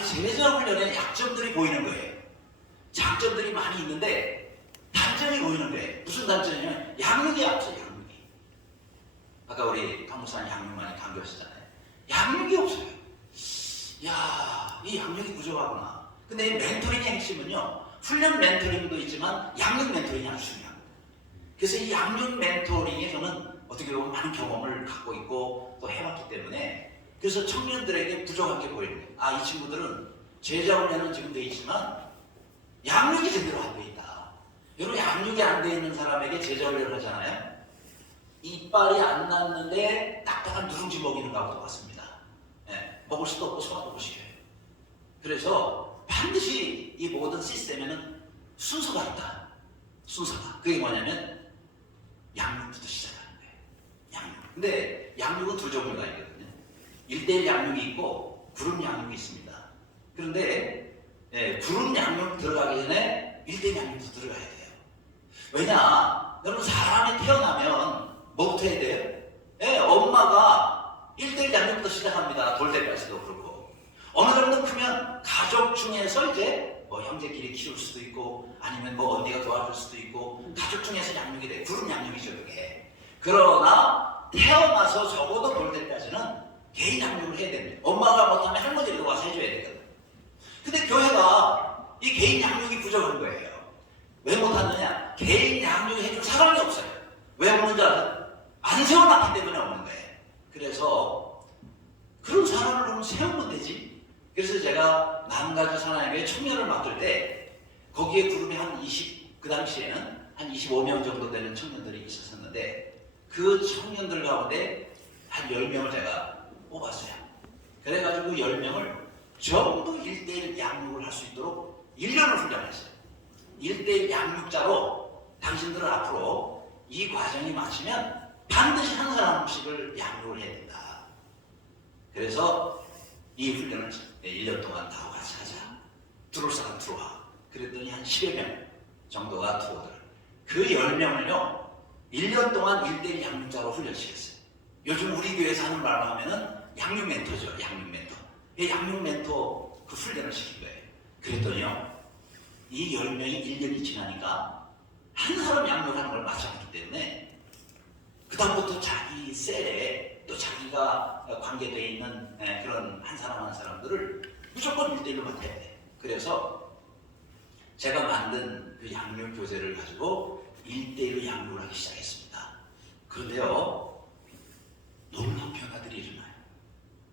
제자훈련에 약점들이 보이는 거예요. 장점들이 많이 있는데 단점이 보이는 거예요. 무슨 단점이냐면 양육이 앞서 양육이. 아까 우리 강목사님 양육 많이 강조하시잖아요. 양육이 없어요. 야, 이 양육이 부족하구나. 근데 이 멘토링의 핵심은요, 훈련 멘토링도 있지만 양육 멘토링이 아주 중요합니다. 그래서 이 양육 멘토링에 저는 어떻게 보면 많은 경험을 갖고 있고 또 해왔기 때문에, 그래서 청년들에게 부족한 게 보이는 거예요. 아, 이 친구들은 제자 훈련은 지금 돼 있지만 양육이 제대로 안 돼 있다. 여러분, 양육이 안 돼 있는 사람에게 제자 훈련을 하잖아요. 이빨이 안 났는데 딱딱한 누룽지 먹이는 거하고 똑같습니다. 예, 먹을 수도 없고 손아보고 싫어요. 그래서 반드시 이 모든 시스템에는 순서가 있다. 순서가. 그게 뭐냐면 양육부터 시작하는 거예요. 양육. 근데 양육은 두 종류가 있거든요. 1대1 양육이 있고 그룹 양육이 있습니다. 그런데 그룹 양육 들어가기 전에 1대1 양육부터 들어가야 돼요. 왜냐? 여러분, 사람이 태어나면 뭐부터 해야 돼요? 엄마가 1대1 양육부터 시작합니다. 돌 때까지도 그렇고. 어느 정도 크면 가족 중에서 이제 뭐 형제끼리 키울 수도 있고 아니면 뭐 언니가 도와줄 수도 있고 가족 중에서 양육이 돼. 그룹 양육이죠, 그게. 그러나 태어나서 적어도 돌 때까지는 개인 양육을 해야 됩니다. 엄마가 못하면 할머니도 와서 해줘야 되거든. 근데 교회가 이 개인 양육이 부족한 거예요. 왜 못하느냐? 개인 양육을 해줄 사람이 없어요. 왜 없는 줄 알아요? 안 세워놨기 때문에 없는 거예요. 그래서 그런 사람을 그럼 세우면 되지. 그래서 제가 남가주 사나이교회 청년을 맡을 때 거기에 그룹이 그 당시에는 한 25명 정도 되는 청년들이 있었는데 그 청년들 가운데 한 10명을 제가 뽑았어요. 그래가지고 10명을 전부 1대1 양육을 할 수 있도록 1년을 훈련했어요. 1대1 양육자로 당신들은 앞으로 이 과정이 마치면 반드시 한 사람씩을 양육을 해야 된다. 그래서 이 훈련을 1년 동안 다 같이 하자. 들어올 사람 들어와. 그랬더니 한 10여 명 정도가 들어오더라고요. 그 10명을요 1년 동안 1대1 양육자로 훈련시켰어요. 요즘 우리 교회에서 하는 말로 하면은 양육 멘토죠. 양육 멘토. 이 양육 멘토 그 훈련을 시킨 거예요. 그랬더니요 이 10명이 1년이 지나니까 한 사람 양육하는 걸 마쳤기 때문에 그 다음부터 자기 셀에 또 자기가 관계되어 있는 그런 한 사람 한 사람들을 무조건 1대1로 맡아야 돼. 그래서 제가 만든 그 양육 교재를 가지고 1대1로 양육을 하기 시작했습니다. 그런데요 놀라운 변화들이 일어나요.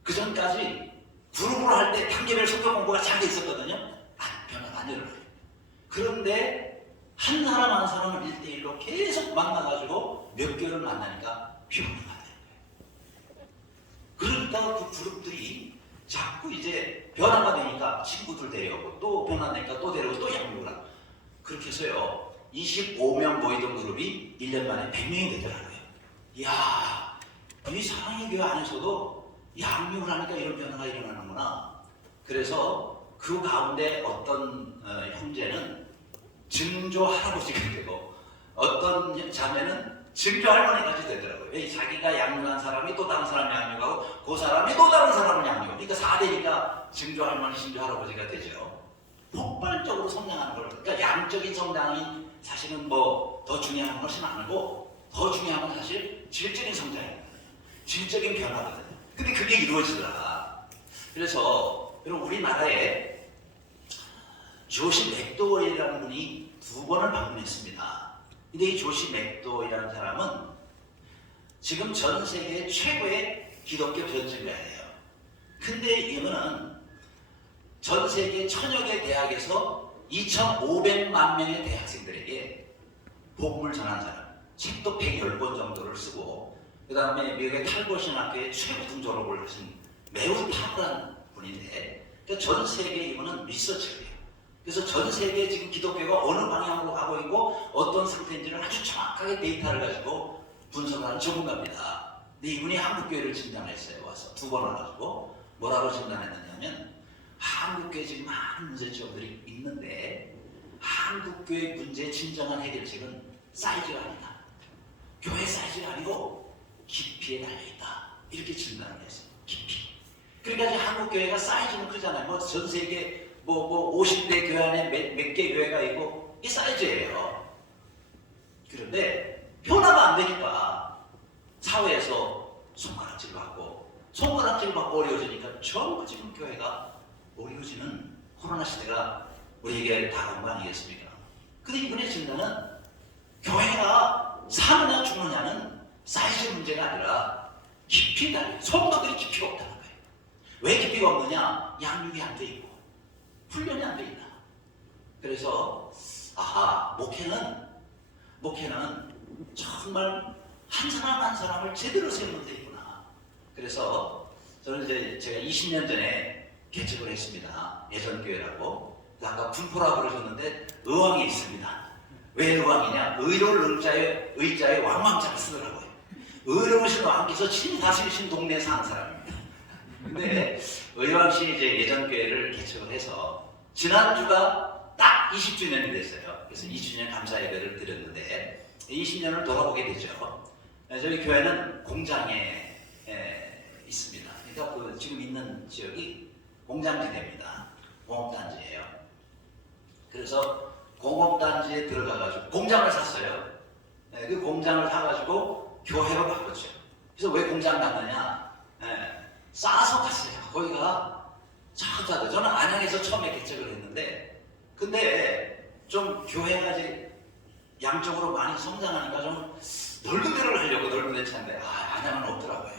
그 전까지 그룹으로 할 때 단계별 성경 공부가 잘 돼 있었거든요. 변화가 안 일어나요. 그런데 한 사람 한 사람을 1대1로 계속 만나가지고 몇 개월을 만나니까 변화가 되는 거예요. 그러니까 그 그룹들이 자꾸 이제 변화가 되니까 친구들 데려오고 또 변화되니까 또 데려오고 또 양육을 하고 그렇게 해서요 25명 모이던 그룹이 1년 만에 100명이 되더라고요. 이야, 이 사랑의 교회 안에서도 양육을 하니까 이런 변화가 일어나는구나. 그래서 그 가운데 어떤 형제는 증조 할아버지가 되고 어떤 자매는 증조 할머니까지 되더라고요. 왜? 자기가 양육한 사람이 또 다른 사람 양육하고 그 사람이 또 다른 사람을 양육하고 그러니까 4대니까 증조 할머니, 증조 할아버지가 되죠. 폭발적으로 성장하는 걸. 그러니까 양적인 성장이 사실은 뭐 더 중요한 것은 아니고 더 중요한 건 사실 질적인 성장이에요. 질적인 변화거든요. 근데 그게 이루어지더라. 그래서 여러분 우리나라에 조시 맥도웰이라는 분이 2번을 방문했습니다. 근데 이 조시 맥도웰이라는 사람은 지금 전 세계 최고의 기독교 변증가예요. 근데 이분은 전 세계 1000여 개 대학에서 2,500만 명의 대학생들에게 복음을 전한 사람, 책도 110권 정도를 쓰고 그 다음에 미국의 탈고신학교의 최고등 졸업을 하신 매우 탁월한 분인데 그러니까 전 세계 이분은 리서치예요. 그래서 전 세계 지금 기독교가 어느 방향으로 가고 있고 어떤 상태인지를 아주 정확하게 데이터를 가지고 분석하는 전문가입니다. 근데 이분이 한국교회를 진단했어요. 와서 2번 와가지고 뭐라고 진단했느냐면 한국교회 지금 많은 문제점들이 있는데 한국교회 문제의 진정한 해결책은 사이즈가 아니다. 교회 사이즈가 아니고 깊이에 달려있다. 이렇게 진단을 했어요. 깊이. 그러니까 이제 한국교회가 사이즈는 크잖아요. 뭐 전 세계 뭐 50대 교회 안에 몇 개 교회가 있고 이 사이즈예요. 그런데 변화가 안 되니까 사회에서 손가락질 받고 손가락질 받고 어려워지니까 전부 지금 교회가 어려워지는 코로나 시대가 우리에게 다가온 거 아니겠습니까? 근데 이번에 진단은 교회가 사느냐 죽느냐는 사이즈 문제가 아니라 깊이 달려 성도들이 깊이가 없다는 거예요. 왜 깊이가 없느냐? 양육이 안 돼 있고 훈련이 안 돼 있다. 그래서 아하, 목회는 정말 한 사람 한 사람을 제대로 세우는 데이구나. 그래서 저는 이제 제가 20년 전에 개척을 했습니다. 예전교회라고. 아까 군포라고 그러셨는데 의왕이 있습니다. 왜 의왕이냐? 의로울 의자에 왕왕자를 쓰더라고요. 의로우신 왕께서 친히 다스리신 동네에 사는 사람입니다. 근데 의왕시 이제 예전교회를 개척을 해서 지난주가 딱 20주년이 됐어요. 그래서 20주년 감사 예배를 드렸는데 20년을 돌아보게 되죠. 저희 교회는 공장에 있습니다. 그러니까 그 지금 있는 지역이 공장지대입니다. 공업단지예요. 그래서 공업단지에 들어가가지고 공장을 샀어요. 그 공장을 사가지고 교회로 바꿨죠. 그래서 왜 공장 갔느냐? 싸서 갔어요. 거기가 작아요. 저는 안양에서 처음에 개척을 했는데, 근데 좀 교회가 이제 양적으로 많이 성장하니까 좀 넓은 데를 하려고 넓은 데 찾는데 안양은 없더라고요.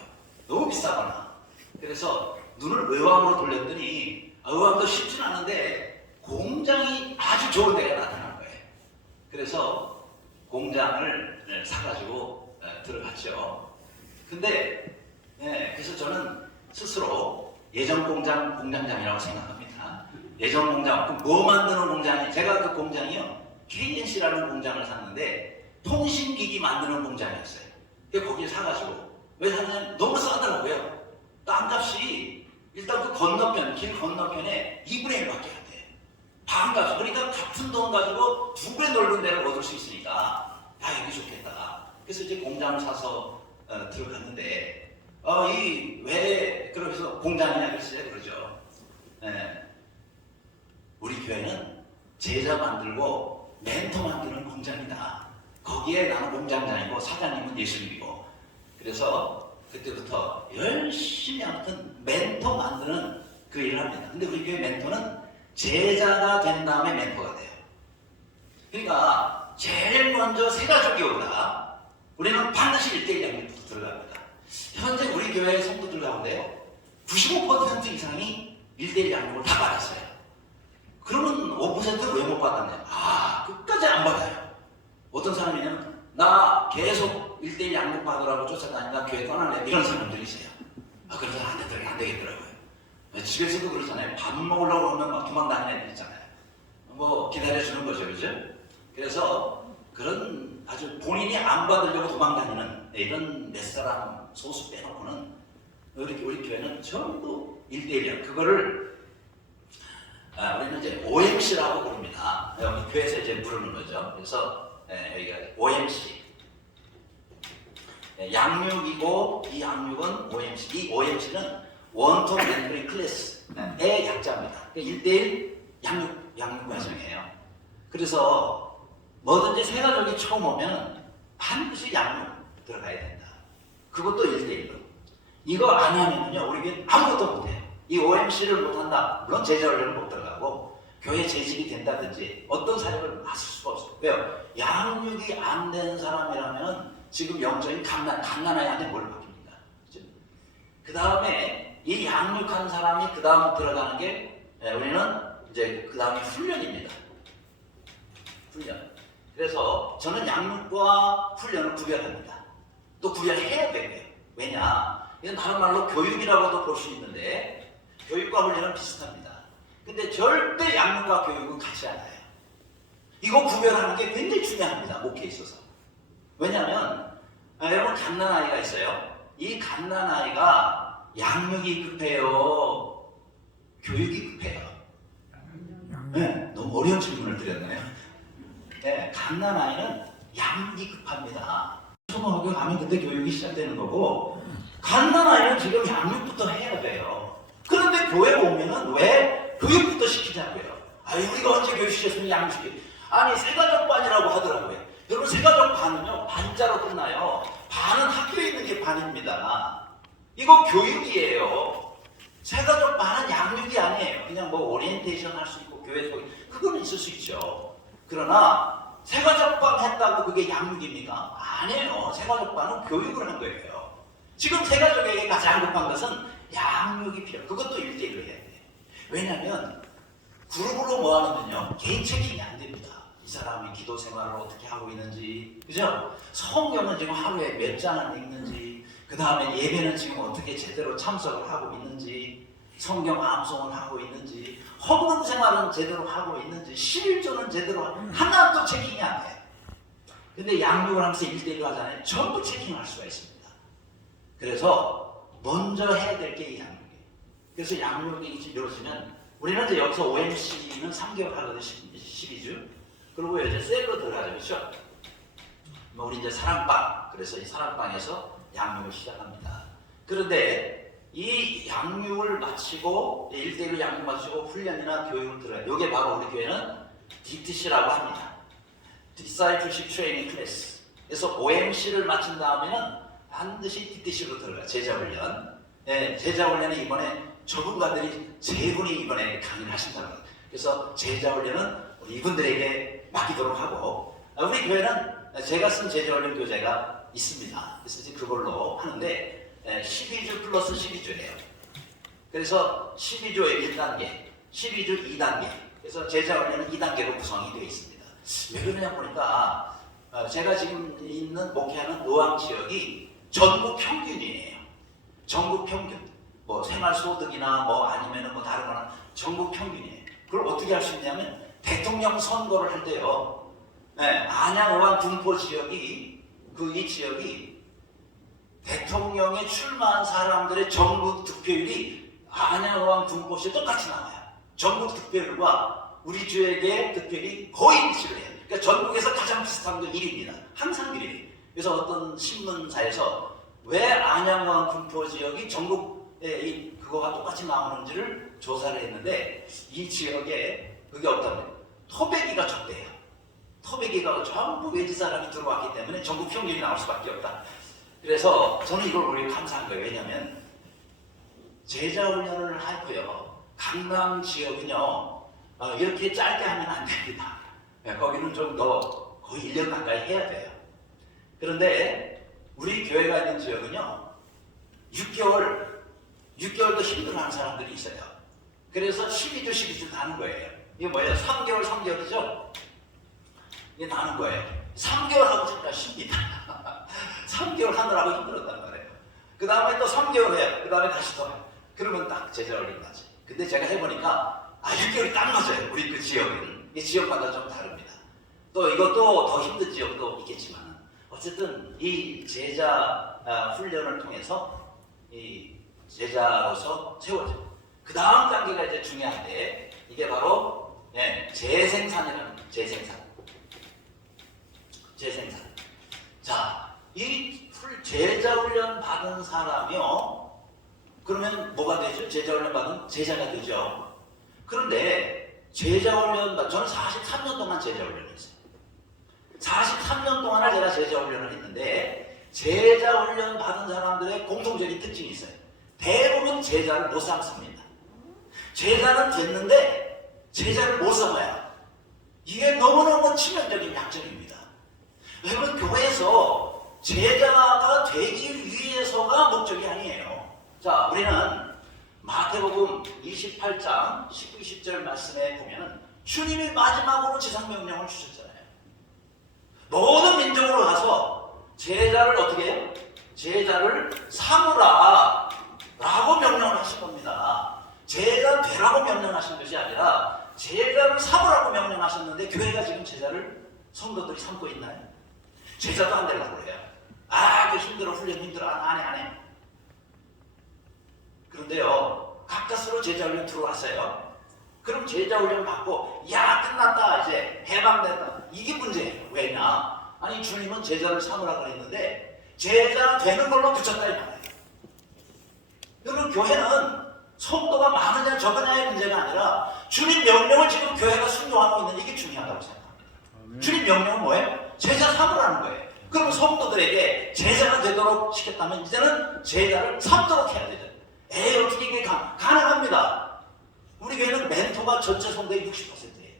너무 비싸거나. 그래서 눈을 의왕으로 돌렸더니 의왕도 쉽진 않은데 공장이 아주 좋은 데가 나타난 거예요. 그래서 공장을 사가지고 들어갔죠. 근데 그래서 저는 스스로 예전 공장 공장장이라고 생각합니다. 예전 공장, 뭐 만드는 공장이, 제가 그 공장이요 KNC라는 공장을 샀는데 통신기기 만드는 공장이었어요. 거기를 사가지고 왜 사냐면 너무 싸더라고요. 땅값이 일단 그 건너편, 길 건너편에 2분의 1밖에 안 돼요. 반값. 그러니까 같은 돈 가지고 2배 넓은 데를 얻을 수 있으니까 여기 좋겠다. 그래서 이제 공장을 사서 들어갔는데 왜 그래서 공장이냐 글쎄 그러죠. 우리 교회는 제자 만들고 멘토 만드는 공장이다. 거기에 나는 공장장이고 사장님은 예수님이고. 그래서 그때부터 열심히 아무튼 멘토 만드는 그 일을 합니다. 근데 우리 교회 멘토는 제자가 된 다음에 멘토가 돼요. 그러니까 제일 먼저 세 가족이 온다. 우리는 반드시 1대1 양육부터 들어갑니다. 현재 우리 교회 성도들 가운데요 95% 이상이 1대1 양육을 다 받았어요. 그러면 5%는 왜 못 받았냐? 끝까지 안 받아요. 어떤 사람이냐면 나 계속 1대1 양육 받으라고 쫓아다니다 교회 떠날래 이런 사람들이 있어요. 그래서 안 되겠더라고요. 집에서도 그러잖아요. 밥 먹으려고 하면 막 도망다니는 애들 있잖아요. 뭐 기다려주는 거죠, 그죠? 그래서 그런 아주 본인이 안 받으려고 도망다니는 이런 몇 사람 소수 빼놓고는 우리 교회는 전부 1대1이야. 그거를 우리는 이제 OMC라고 부릅니다. 여기 교회에서 이제 부르는 거죠. 그래서 여기가 OMC. 양육이고 이 양육은 OMC. 이 OMC는 원톱 멘토링 클래스의 약자입니다. 1대1 양육 과정이에요. 그래서 뭐든지 세 가족이 처음 오면 반드시 양육 들어가야 된다. 그것도 1대1로. 이거 안 하면요 우리 교회는 아무것도 못해요. 이 OMC를 못한다. 물론 제자훈련을 못 들어가고 교회 재직이 된다든지 어떤 사역을 하실 수가 없어요. 왜요? 양육이 안 되는 사람이라면 지금 영적인 갓난아이한테 뭘 바뀝니까? 그 다음에 이 양육한 사람이 그 다음 들어가는 게 우리는 이제 그 다음에 훈련입니다. 훈련. 그래서 저는 양육과 훈련을 구별합니다. 또 구별해야 되고요. 왜냐? 이건 다른 말로 교육이라고도 볼 수 있는데 교육과 훈련은 비슷합니다. 근데 절대 양육과 교육은 같지 않아요. 이거 구별하는 게 굉장히 중요합니다. 목회에 있어서. 왜냐하면 여러분 갓난아이가 있어요. 이 갓난아이가 양육이 급해요? 교육이 급해요? 너무 어려운 질문을 드렸나요? 갓난아이는 양육이 급합니다. 초등학교 가면 그때 교육이 시작되는 거고 갓난아이는 지금 양육부터 해야 돼요. 그런데 교회 오면은 왜 교육부터 시키자고요? 우리가 언제 교육 시켰으면 양육시키? 아니 세가족반이라고 하더라고요. 여러분 세가족반은요 반자로 끝나요. 반은 학교에 있는 게 반입니다. 이거 교육이에요. 세가족 반은 양육이 아니에요. 그냥 뭐 오리엔테이션 할 수 있고 교회 속에 그거는 있을 수 있죠. 그러나 세가족반 했다고 그게 양육입니까? 아니에요. 세가족반은 교육을 한 거예요. 지금 세가족에게 가장 급한 것은 양육이 필요해요. 그것도 1대1로 해야 돼요. 왜냐하면 그룹으로 모아놓으면요 개인 체킹이 안 됩니다. 이 사람이 기도 생활을 어떻게 하고 있는지, 그죠? 성경은 지금 하루에 몇 장을 읽는지, 그 다음에 예배는 지금 어떻게 제대로 참석을 하고 있는지, 성경 암송을 하고 있는지, 헌금 생활은 제대로 하고 있는지, 11조는 제대로 하나도 체킹이 안 돼요. 근데 양육을 하면서 1대1로 하잖아요. 전부 체킹할 수가 있습니다. 그래서 먼저 해야 될 게 이 양육이에요. 그래서 양육이 이루어지면 우리는 이제 여기서 OMC는 3개월 하거든요. 12주. 그리고 이제 셀로 들어가죠. 그렇죠? 우리 이제 사랑방. 그래서 이 사랑방에서 양육을 시작합니다. 그런데 이 양육을 마치고 1대1로 양육 마치고 훈련이나 교육을 들어가요. 이게 바로 우리 교회는 DTC라고 합니다. Discipleship Training Class. 그래서 OMC를 마친 다음에는 반드시 DTC로 들어가요. 제자훈련. 네, 제자훈련은 이번에 전문가들이 3분이 이번에 강의를 하신다고 합니다. 그래서 제자훈련은 우리 이분들에게 맡기도록 하고, 우리 교회는 제가 쓴 제자훈련 교재가 있습니다. 그래서 이제 그걸로 하는데 12주 플러스 12주예요. 그래서 12주에 1단계, 12주 2단계. 그래서 제자훈련은 2단계로 구성이 되어 있습니다. 왜 그러냐 보니까 제가 지금 있는 목회하는 노암 지역이 전국 평균이에요. 전국 평균. 뭐 생활소득이나 뭐 아니면은 뭐 다른 거나 전국 평균이에요. 그걸 어떻게 할 수 있냐면 대통령 선거를 할 때요. 네, 안양어와 군포 지역이 이 지역이 대통령에 출마한 사람들의 전국 득표율이 안양어와 군포시 똑같이 나와요. 전국 득표율과 우리 주역의 득표율이 거의 일치를 해요. 그러니까 전국에서 가장 비슷한 게 1위입니다. 항상 1위. 그래서 어떤 신문사에서 왜 안양어와 군포 지역이 전국에 그거와 똑같이 나오는지를 조사를 했는데 이 지역에 그게 없다면 토백이가 적대요. 토백이가 전부 외지 사람이 들어왔기 때문에 전국 평균이 나올 수밖에 없다. 그래서 저는 이걸 오히려 감사한 거예요. 왜냐하면 제자훈련을 하고요. 강남 지역은요 이렇게 짧게 하면 안 됩니다. 거기는 좀 더 거의 1년 가까이 해야 돼요. 그런데 우리 교회가 있는 지역은요 6개월도 힘들어하는 사람들이 있어요. 그래서 12주 나는 거예요. 이게 뭐예요? 3개월이죠? 이게 나는 거예요. 3개월 하고 진짜 쉽니다. 3개월 하느라고 힘들었단 말이에요. 그 다음에 또 3개월 해요. 그 다음에 다시 또 해요. 그러면 딱 제자훈련 나지. 근데 제가 해보니까 6개월이 딱 맞아요. 우리 그 지역은. 이 지역마다 좀 다릅니다. 또 이것도 더 힘든 지역도 있겠지만 어쨌든 이 제자 훈련을 통해서 이 제자로서 세워져. 그 다음 단계가 이제 중요한데 이게 바로 재생산이라는 재생산. 자, 이 제자훈련 받은 사람이요. 그러면 뭐가 되죠? 제자훈련 받은 제자가 되죠. 그런데 제자훈련 저는 43년 동안 제자훈련을 했어요. 43년 동안을 제가 제자훈련을 했는데 제자훈련 받은 사람들의 공통적인 특징이 있어요. 대부분 제자를 못 삼습니다. 제자는 됐는데 제자를 못 삼아요. 이게 너무너무 치명적인 약점입니다. 여러분 교회에서 제자가 되기 위해서가 목적이 아니에요. 자, 우리는 마태복음 28장 19, 20절 말씀에 보면은 주님이 마지막으로 지상명령을 주셨잖아요. 모든 민족으로 가서 제자를 어떻게 해요? 제자를 삼으라 라고 명령을 하신 겁니다. 제자 되라고 명령하신 것이 아니라 제자를 삼으라고 명령하셨는데 교회가 지금 제자를 성도들이 삼고 있나요? 제자도 안 되려고 그래요. 그 힘들어, 훈련 힘들어, 안 해. 그런데요, 가까스로 제자훈련 들어왔어요. 그럼 제자훈련 받고, 끝났다, 이제 해방됐다. 이게 문제예요. 왜냐? 아니, 주님은 제자를 삼으라고 했는데, 제자 되는 걸로 붙였다, 이 말이에요. 여러분, 교회는 성도가 많으냐 적으냐의 문제가 아니라, 주님 명령을 지금 교회가 순종하고 있는 이게 중요하다고 생각합니다. 주님 명령은 뭐예요? 제자 삼으라는 거예요. 그럼 성도들에게 제자가 되도록 시켰다면 이제는 제자를 삼도록 해야 되죠. 어떻게 이게 가능합니다. 우리 교회는 멘토가 전체 성도의 60%예요.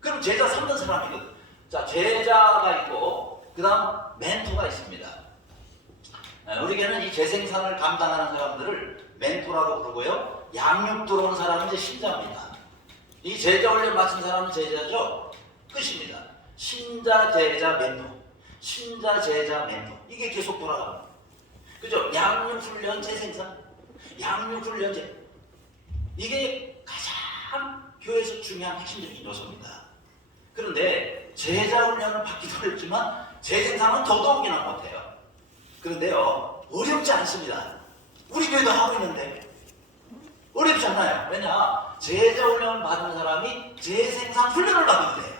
그럼 제자 삼는 사람이거든. 자, 제자가 있고 그 다음 멘토가 있습니다. 우리 교회는 이 재생산을 감당하는 사람들을 멘토라고 부르고요. 양육 들어온 사람은 이제 신자입니다. 이 제자 훈련 마친 사람은 제자죠. 끝입니다. 신자, 제자, 멘토. 신자, 제자, 멘토. 이게 계속 돌아갑니다. 그죠? 양육 훈련, 재생산. 양육 훈련, 이게 가장 교회에서 중요한 핵심적인 요소입니다. 그런데 제자 훈련을 받기도 어렵지만 재생산은 더더욱이나 못해요. 그런데요, 어렵지 않습니다. 우리 교회도 하고 있는데 어렵지 않아요. 왜냐? 제자 훈련을 받은 사람이 재생산 훈련을 받으면 돼요.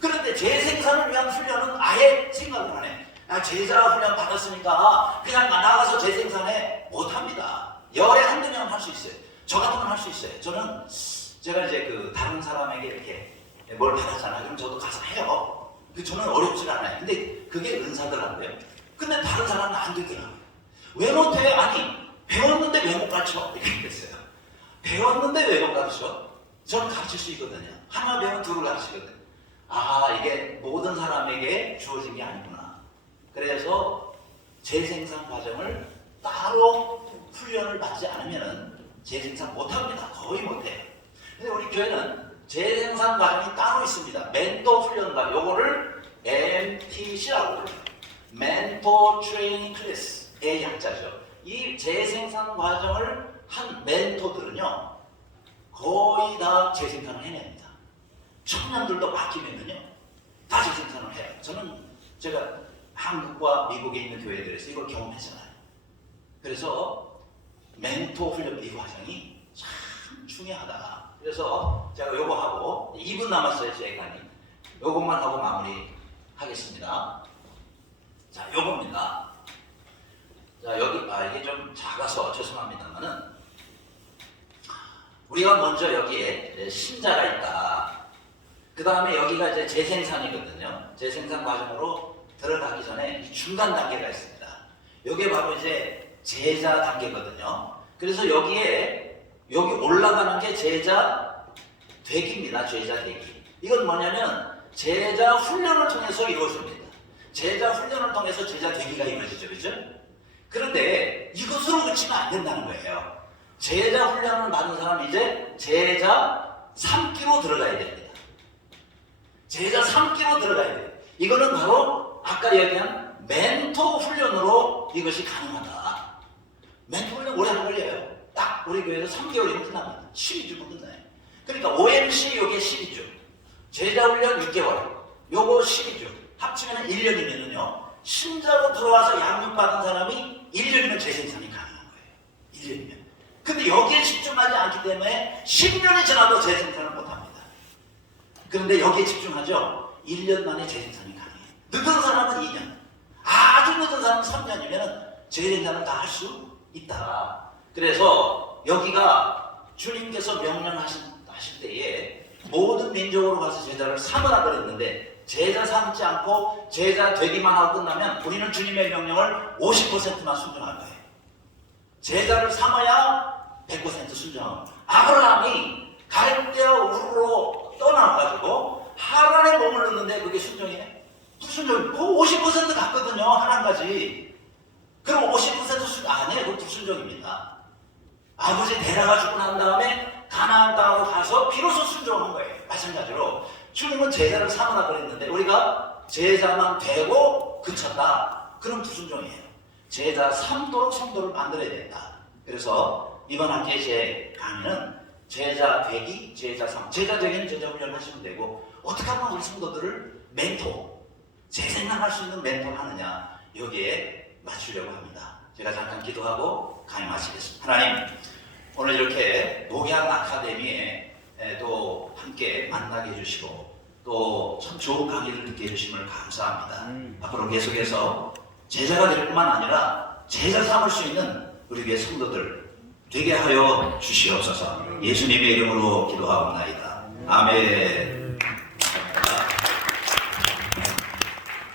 그런데 재생산을 위한 훈련은 아예 생각을 안 해. 제자 훈련 받았으니까 그냥 나가서 재생산해. 못합니다. 열에 한두 명 할 수 있어요. 저 같으면 할 수 있어요. 제가 이제 다른 사람에게 이렇게 뭘 받았잖아요. 그럼 저도 가서 해요. 저는 어렵지가 않아요. 근데 그게 은사들한테요. 근데 다른 사람은 안 되더라고요. 왜 못해? 아니, 배웠는데 왜 못 가르쳐? 이렇게 됐어요. 배웠는데 왜 못 가르쳐? 저는 가르칠 수 있거든요. 하나 배우면 둘을 가르치거든요. 이게 모든 사람에게 주어진 게 아니구나. 그래서 재생산 과정을 따로 훈련을 받지 않으면 재생산 못합니다. 거의 못해요. 근데 우리 교회는 재생산 과정이 따로 있습니다. 멘토 훈련과 요거를 MTC라고 불러요. 멘토 트레이닝 클래스의 약자죠. 이 재생산 과정을 한 멘토들은요, 거의 다 재생산을 해냅니다. 청년들도 맡기면요, 다 재생산을 해요. 제가 한국과 미국에 있는 교회들에서 이걸 경험했잖아요. 그래서 멘토 훈련 이 과정이 참 중요하다. 그래서 제가 요거 하고 2분 남았어요, 제 시간이. 요것만 하고 마무리 하겠습니다. 자, 요겁니다. 자, 여기 이게 좀 작아서 죄송합니다만은 우리가 먼저 여기에 신자가 있다. 그 다음에 여기가 이제 재생산이거든요. 재생산 과정으로 들어가기 전에 이 중간 단계가 있습니다. 여기 바로 이제 제자 단계거든요. 그래서 여기 올라가는 게 제자 되기입니다. 제자 되기. 이건 뭐냐면 제자 훈련을 통해서 이루어집니다. 제자 훈련을 통해서 제자 되기가 이루어지죠. 그죠? 그런데 이것으로 그치면 안 된다는 거예요. 제자 훈련을 받은 사람은 이제 제자 3기로 들어가야 됩니다. 제자 3기로 들어가야 돼요. 이거는 바로 아까 얘기한 멘토 훈련으로 이것이 가능하다. 멘토 훈련 오래 안 걸려요. 딱 우리 교회에서 3개월이면 끝납니다. 12주면 끝나요. 그러니까 OMC 요게 12주, 제자 훈련 6개월, 요거 12주, 합치면 1년이면은요, 신자로 들어와서 양육받은 사람이 1년이면 재생산이 가능한 거예요. 1년이면. 근데 여기에 집중하지 않기 때문에 10년이 지나도 재생산을 못합니다. 그런데 여기에 집중하죠. 1년 만에 재생산이 가능해요. 늦은 사람은 2년, 아주 늦은 사람은 3년이면 재생산을 다 할 수 있다. 그래서 여기가 주님께서 명령하실 때에 모든 민족으로 가서 제자를 삼으라 그랬는데 제자 삼지 않고 제자 되기만 하고 끝나면 우리는 주님의 명령을 50%만 순종할 거예요. 제자를 삼아야 100% 순종하고, 아브라함이 갈대아 우르로 떠나가지고 하란에 몸을 넣는데 그게 순종이에요? 불순종이에요. 그거 50% 갔거든요. 하나까지. 그럼 50% 순종 안 해요. 그거 불순종입니다. 아버지 데려가 주고 난 다음에 가나안 땅으로 가서 비로소 순종한 거예요. 마찬가지로 주님은 제자를 삼으라 그랬는데 우리가 제자만 되고 그쳤다. 그럼 불순종이에요. 제자 삼도록 성도를 만들어야 된다. 그래서 이번 학기에 제 강의는 제자 되기, 제자 삼. 제자 되기는 제자 훈련을 하시면 되고, 어떻게 하면 우리 성도들을 멘토, 재생산할 수 있는 멘토를 하느냐, 여기에 맞추려고 합니다. 제가 잠깐 기도하고 강의 마치겠습니다. 하나님, 오늘 이렇게 목양 아카데미에 또 함께 만나게 해주시고 또 참 좋은 강의를 듣게 해주심을 감사합니다. 앞으로 계속해서 제자가 될 뿐만 아니라 제자 삼을 수 있는 우리 교회 성도들 되게 하여 주시옵소서. 예수님의 이름으로 기도하옵나이다. 아멘.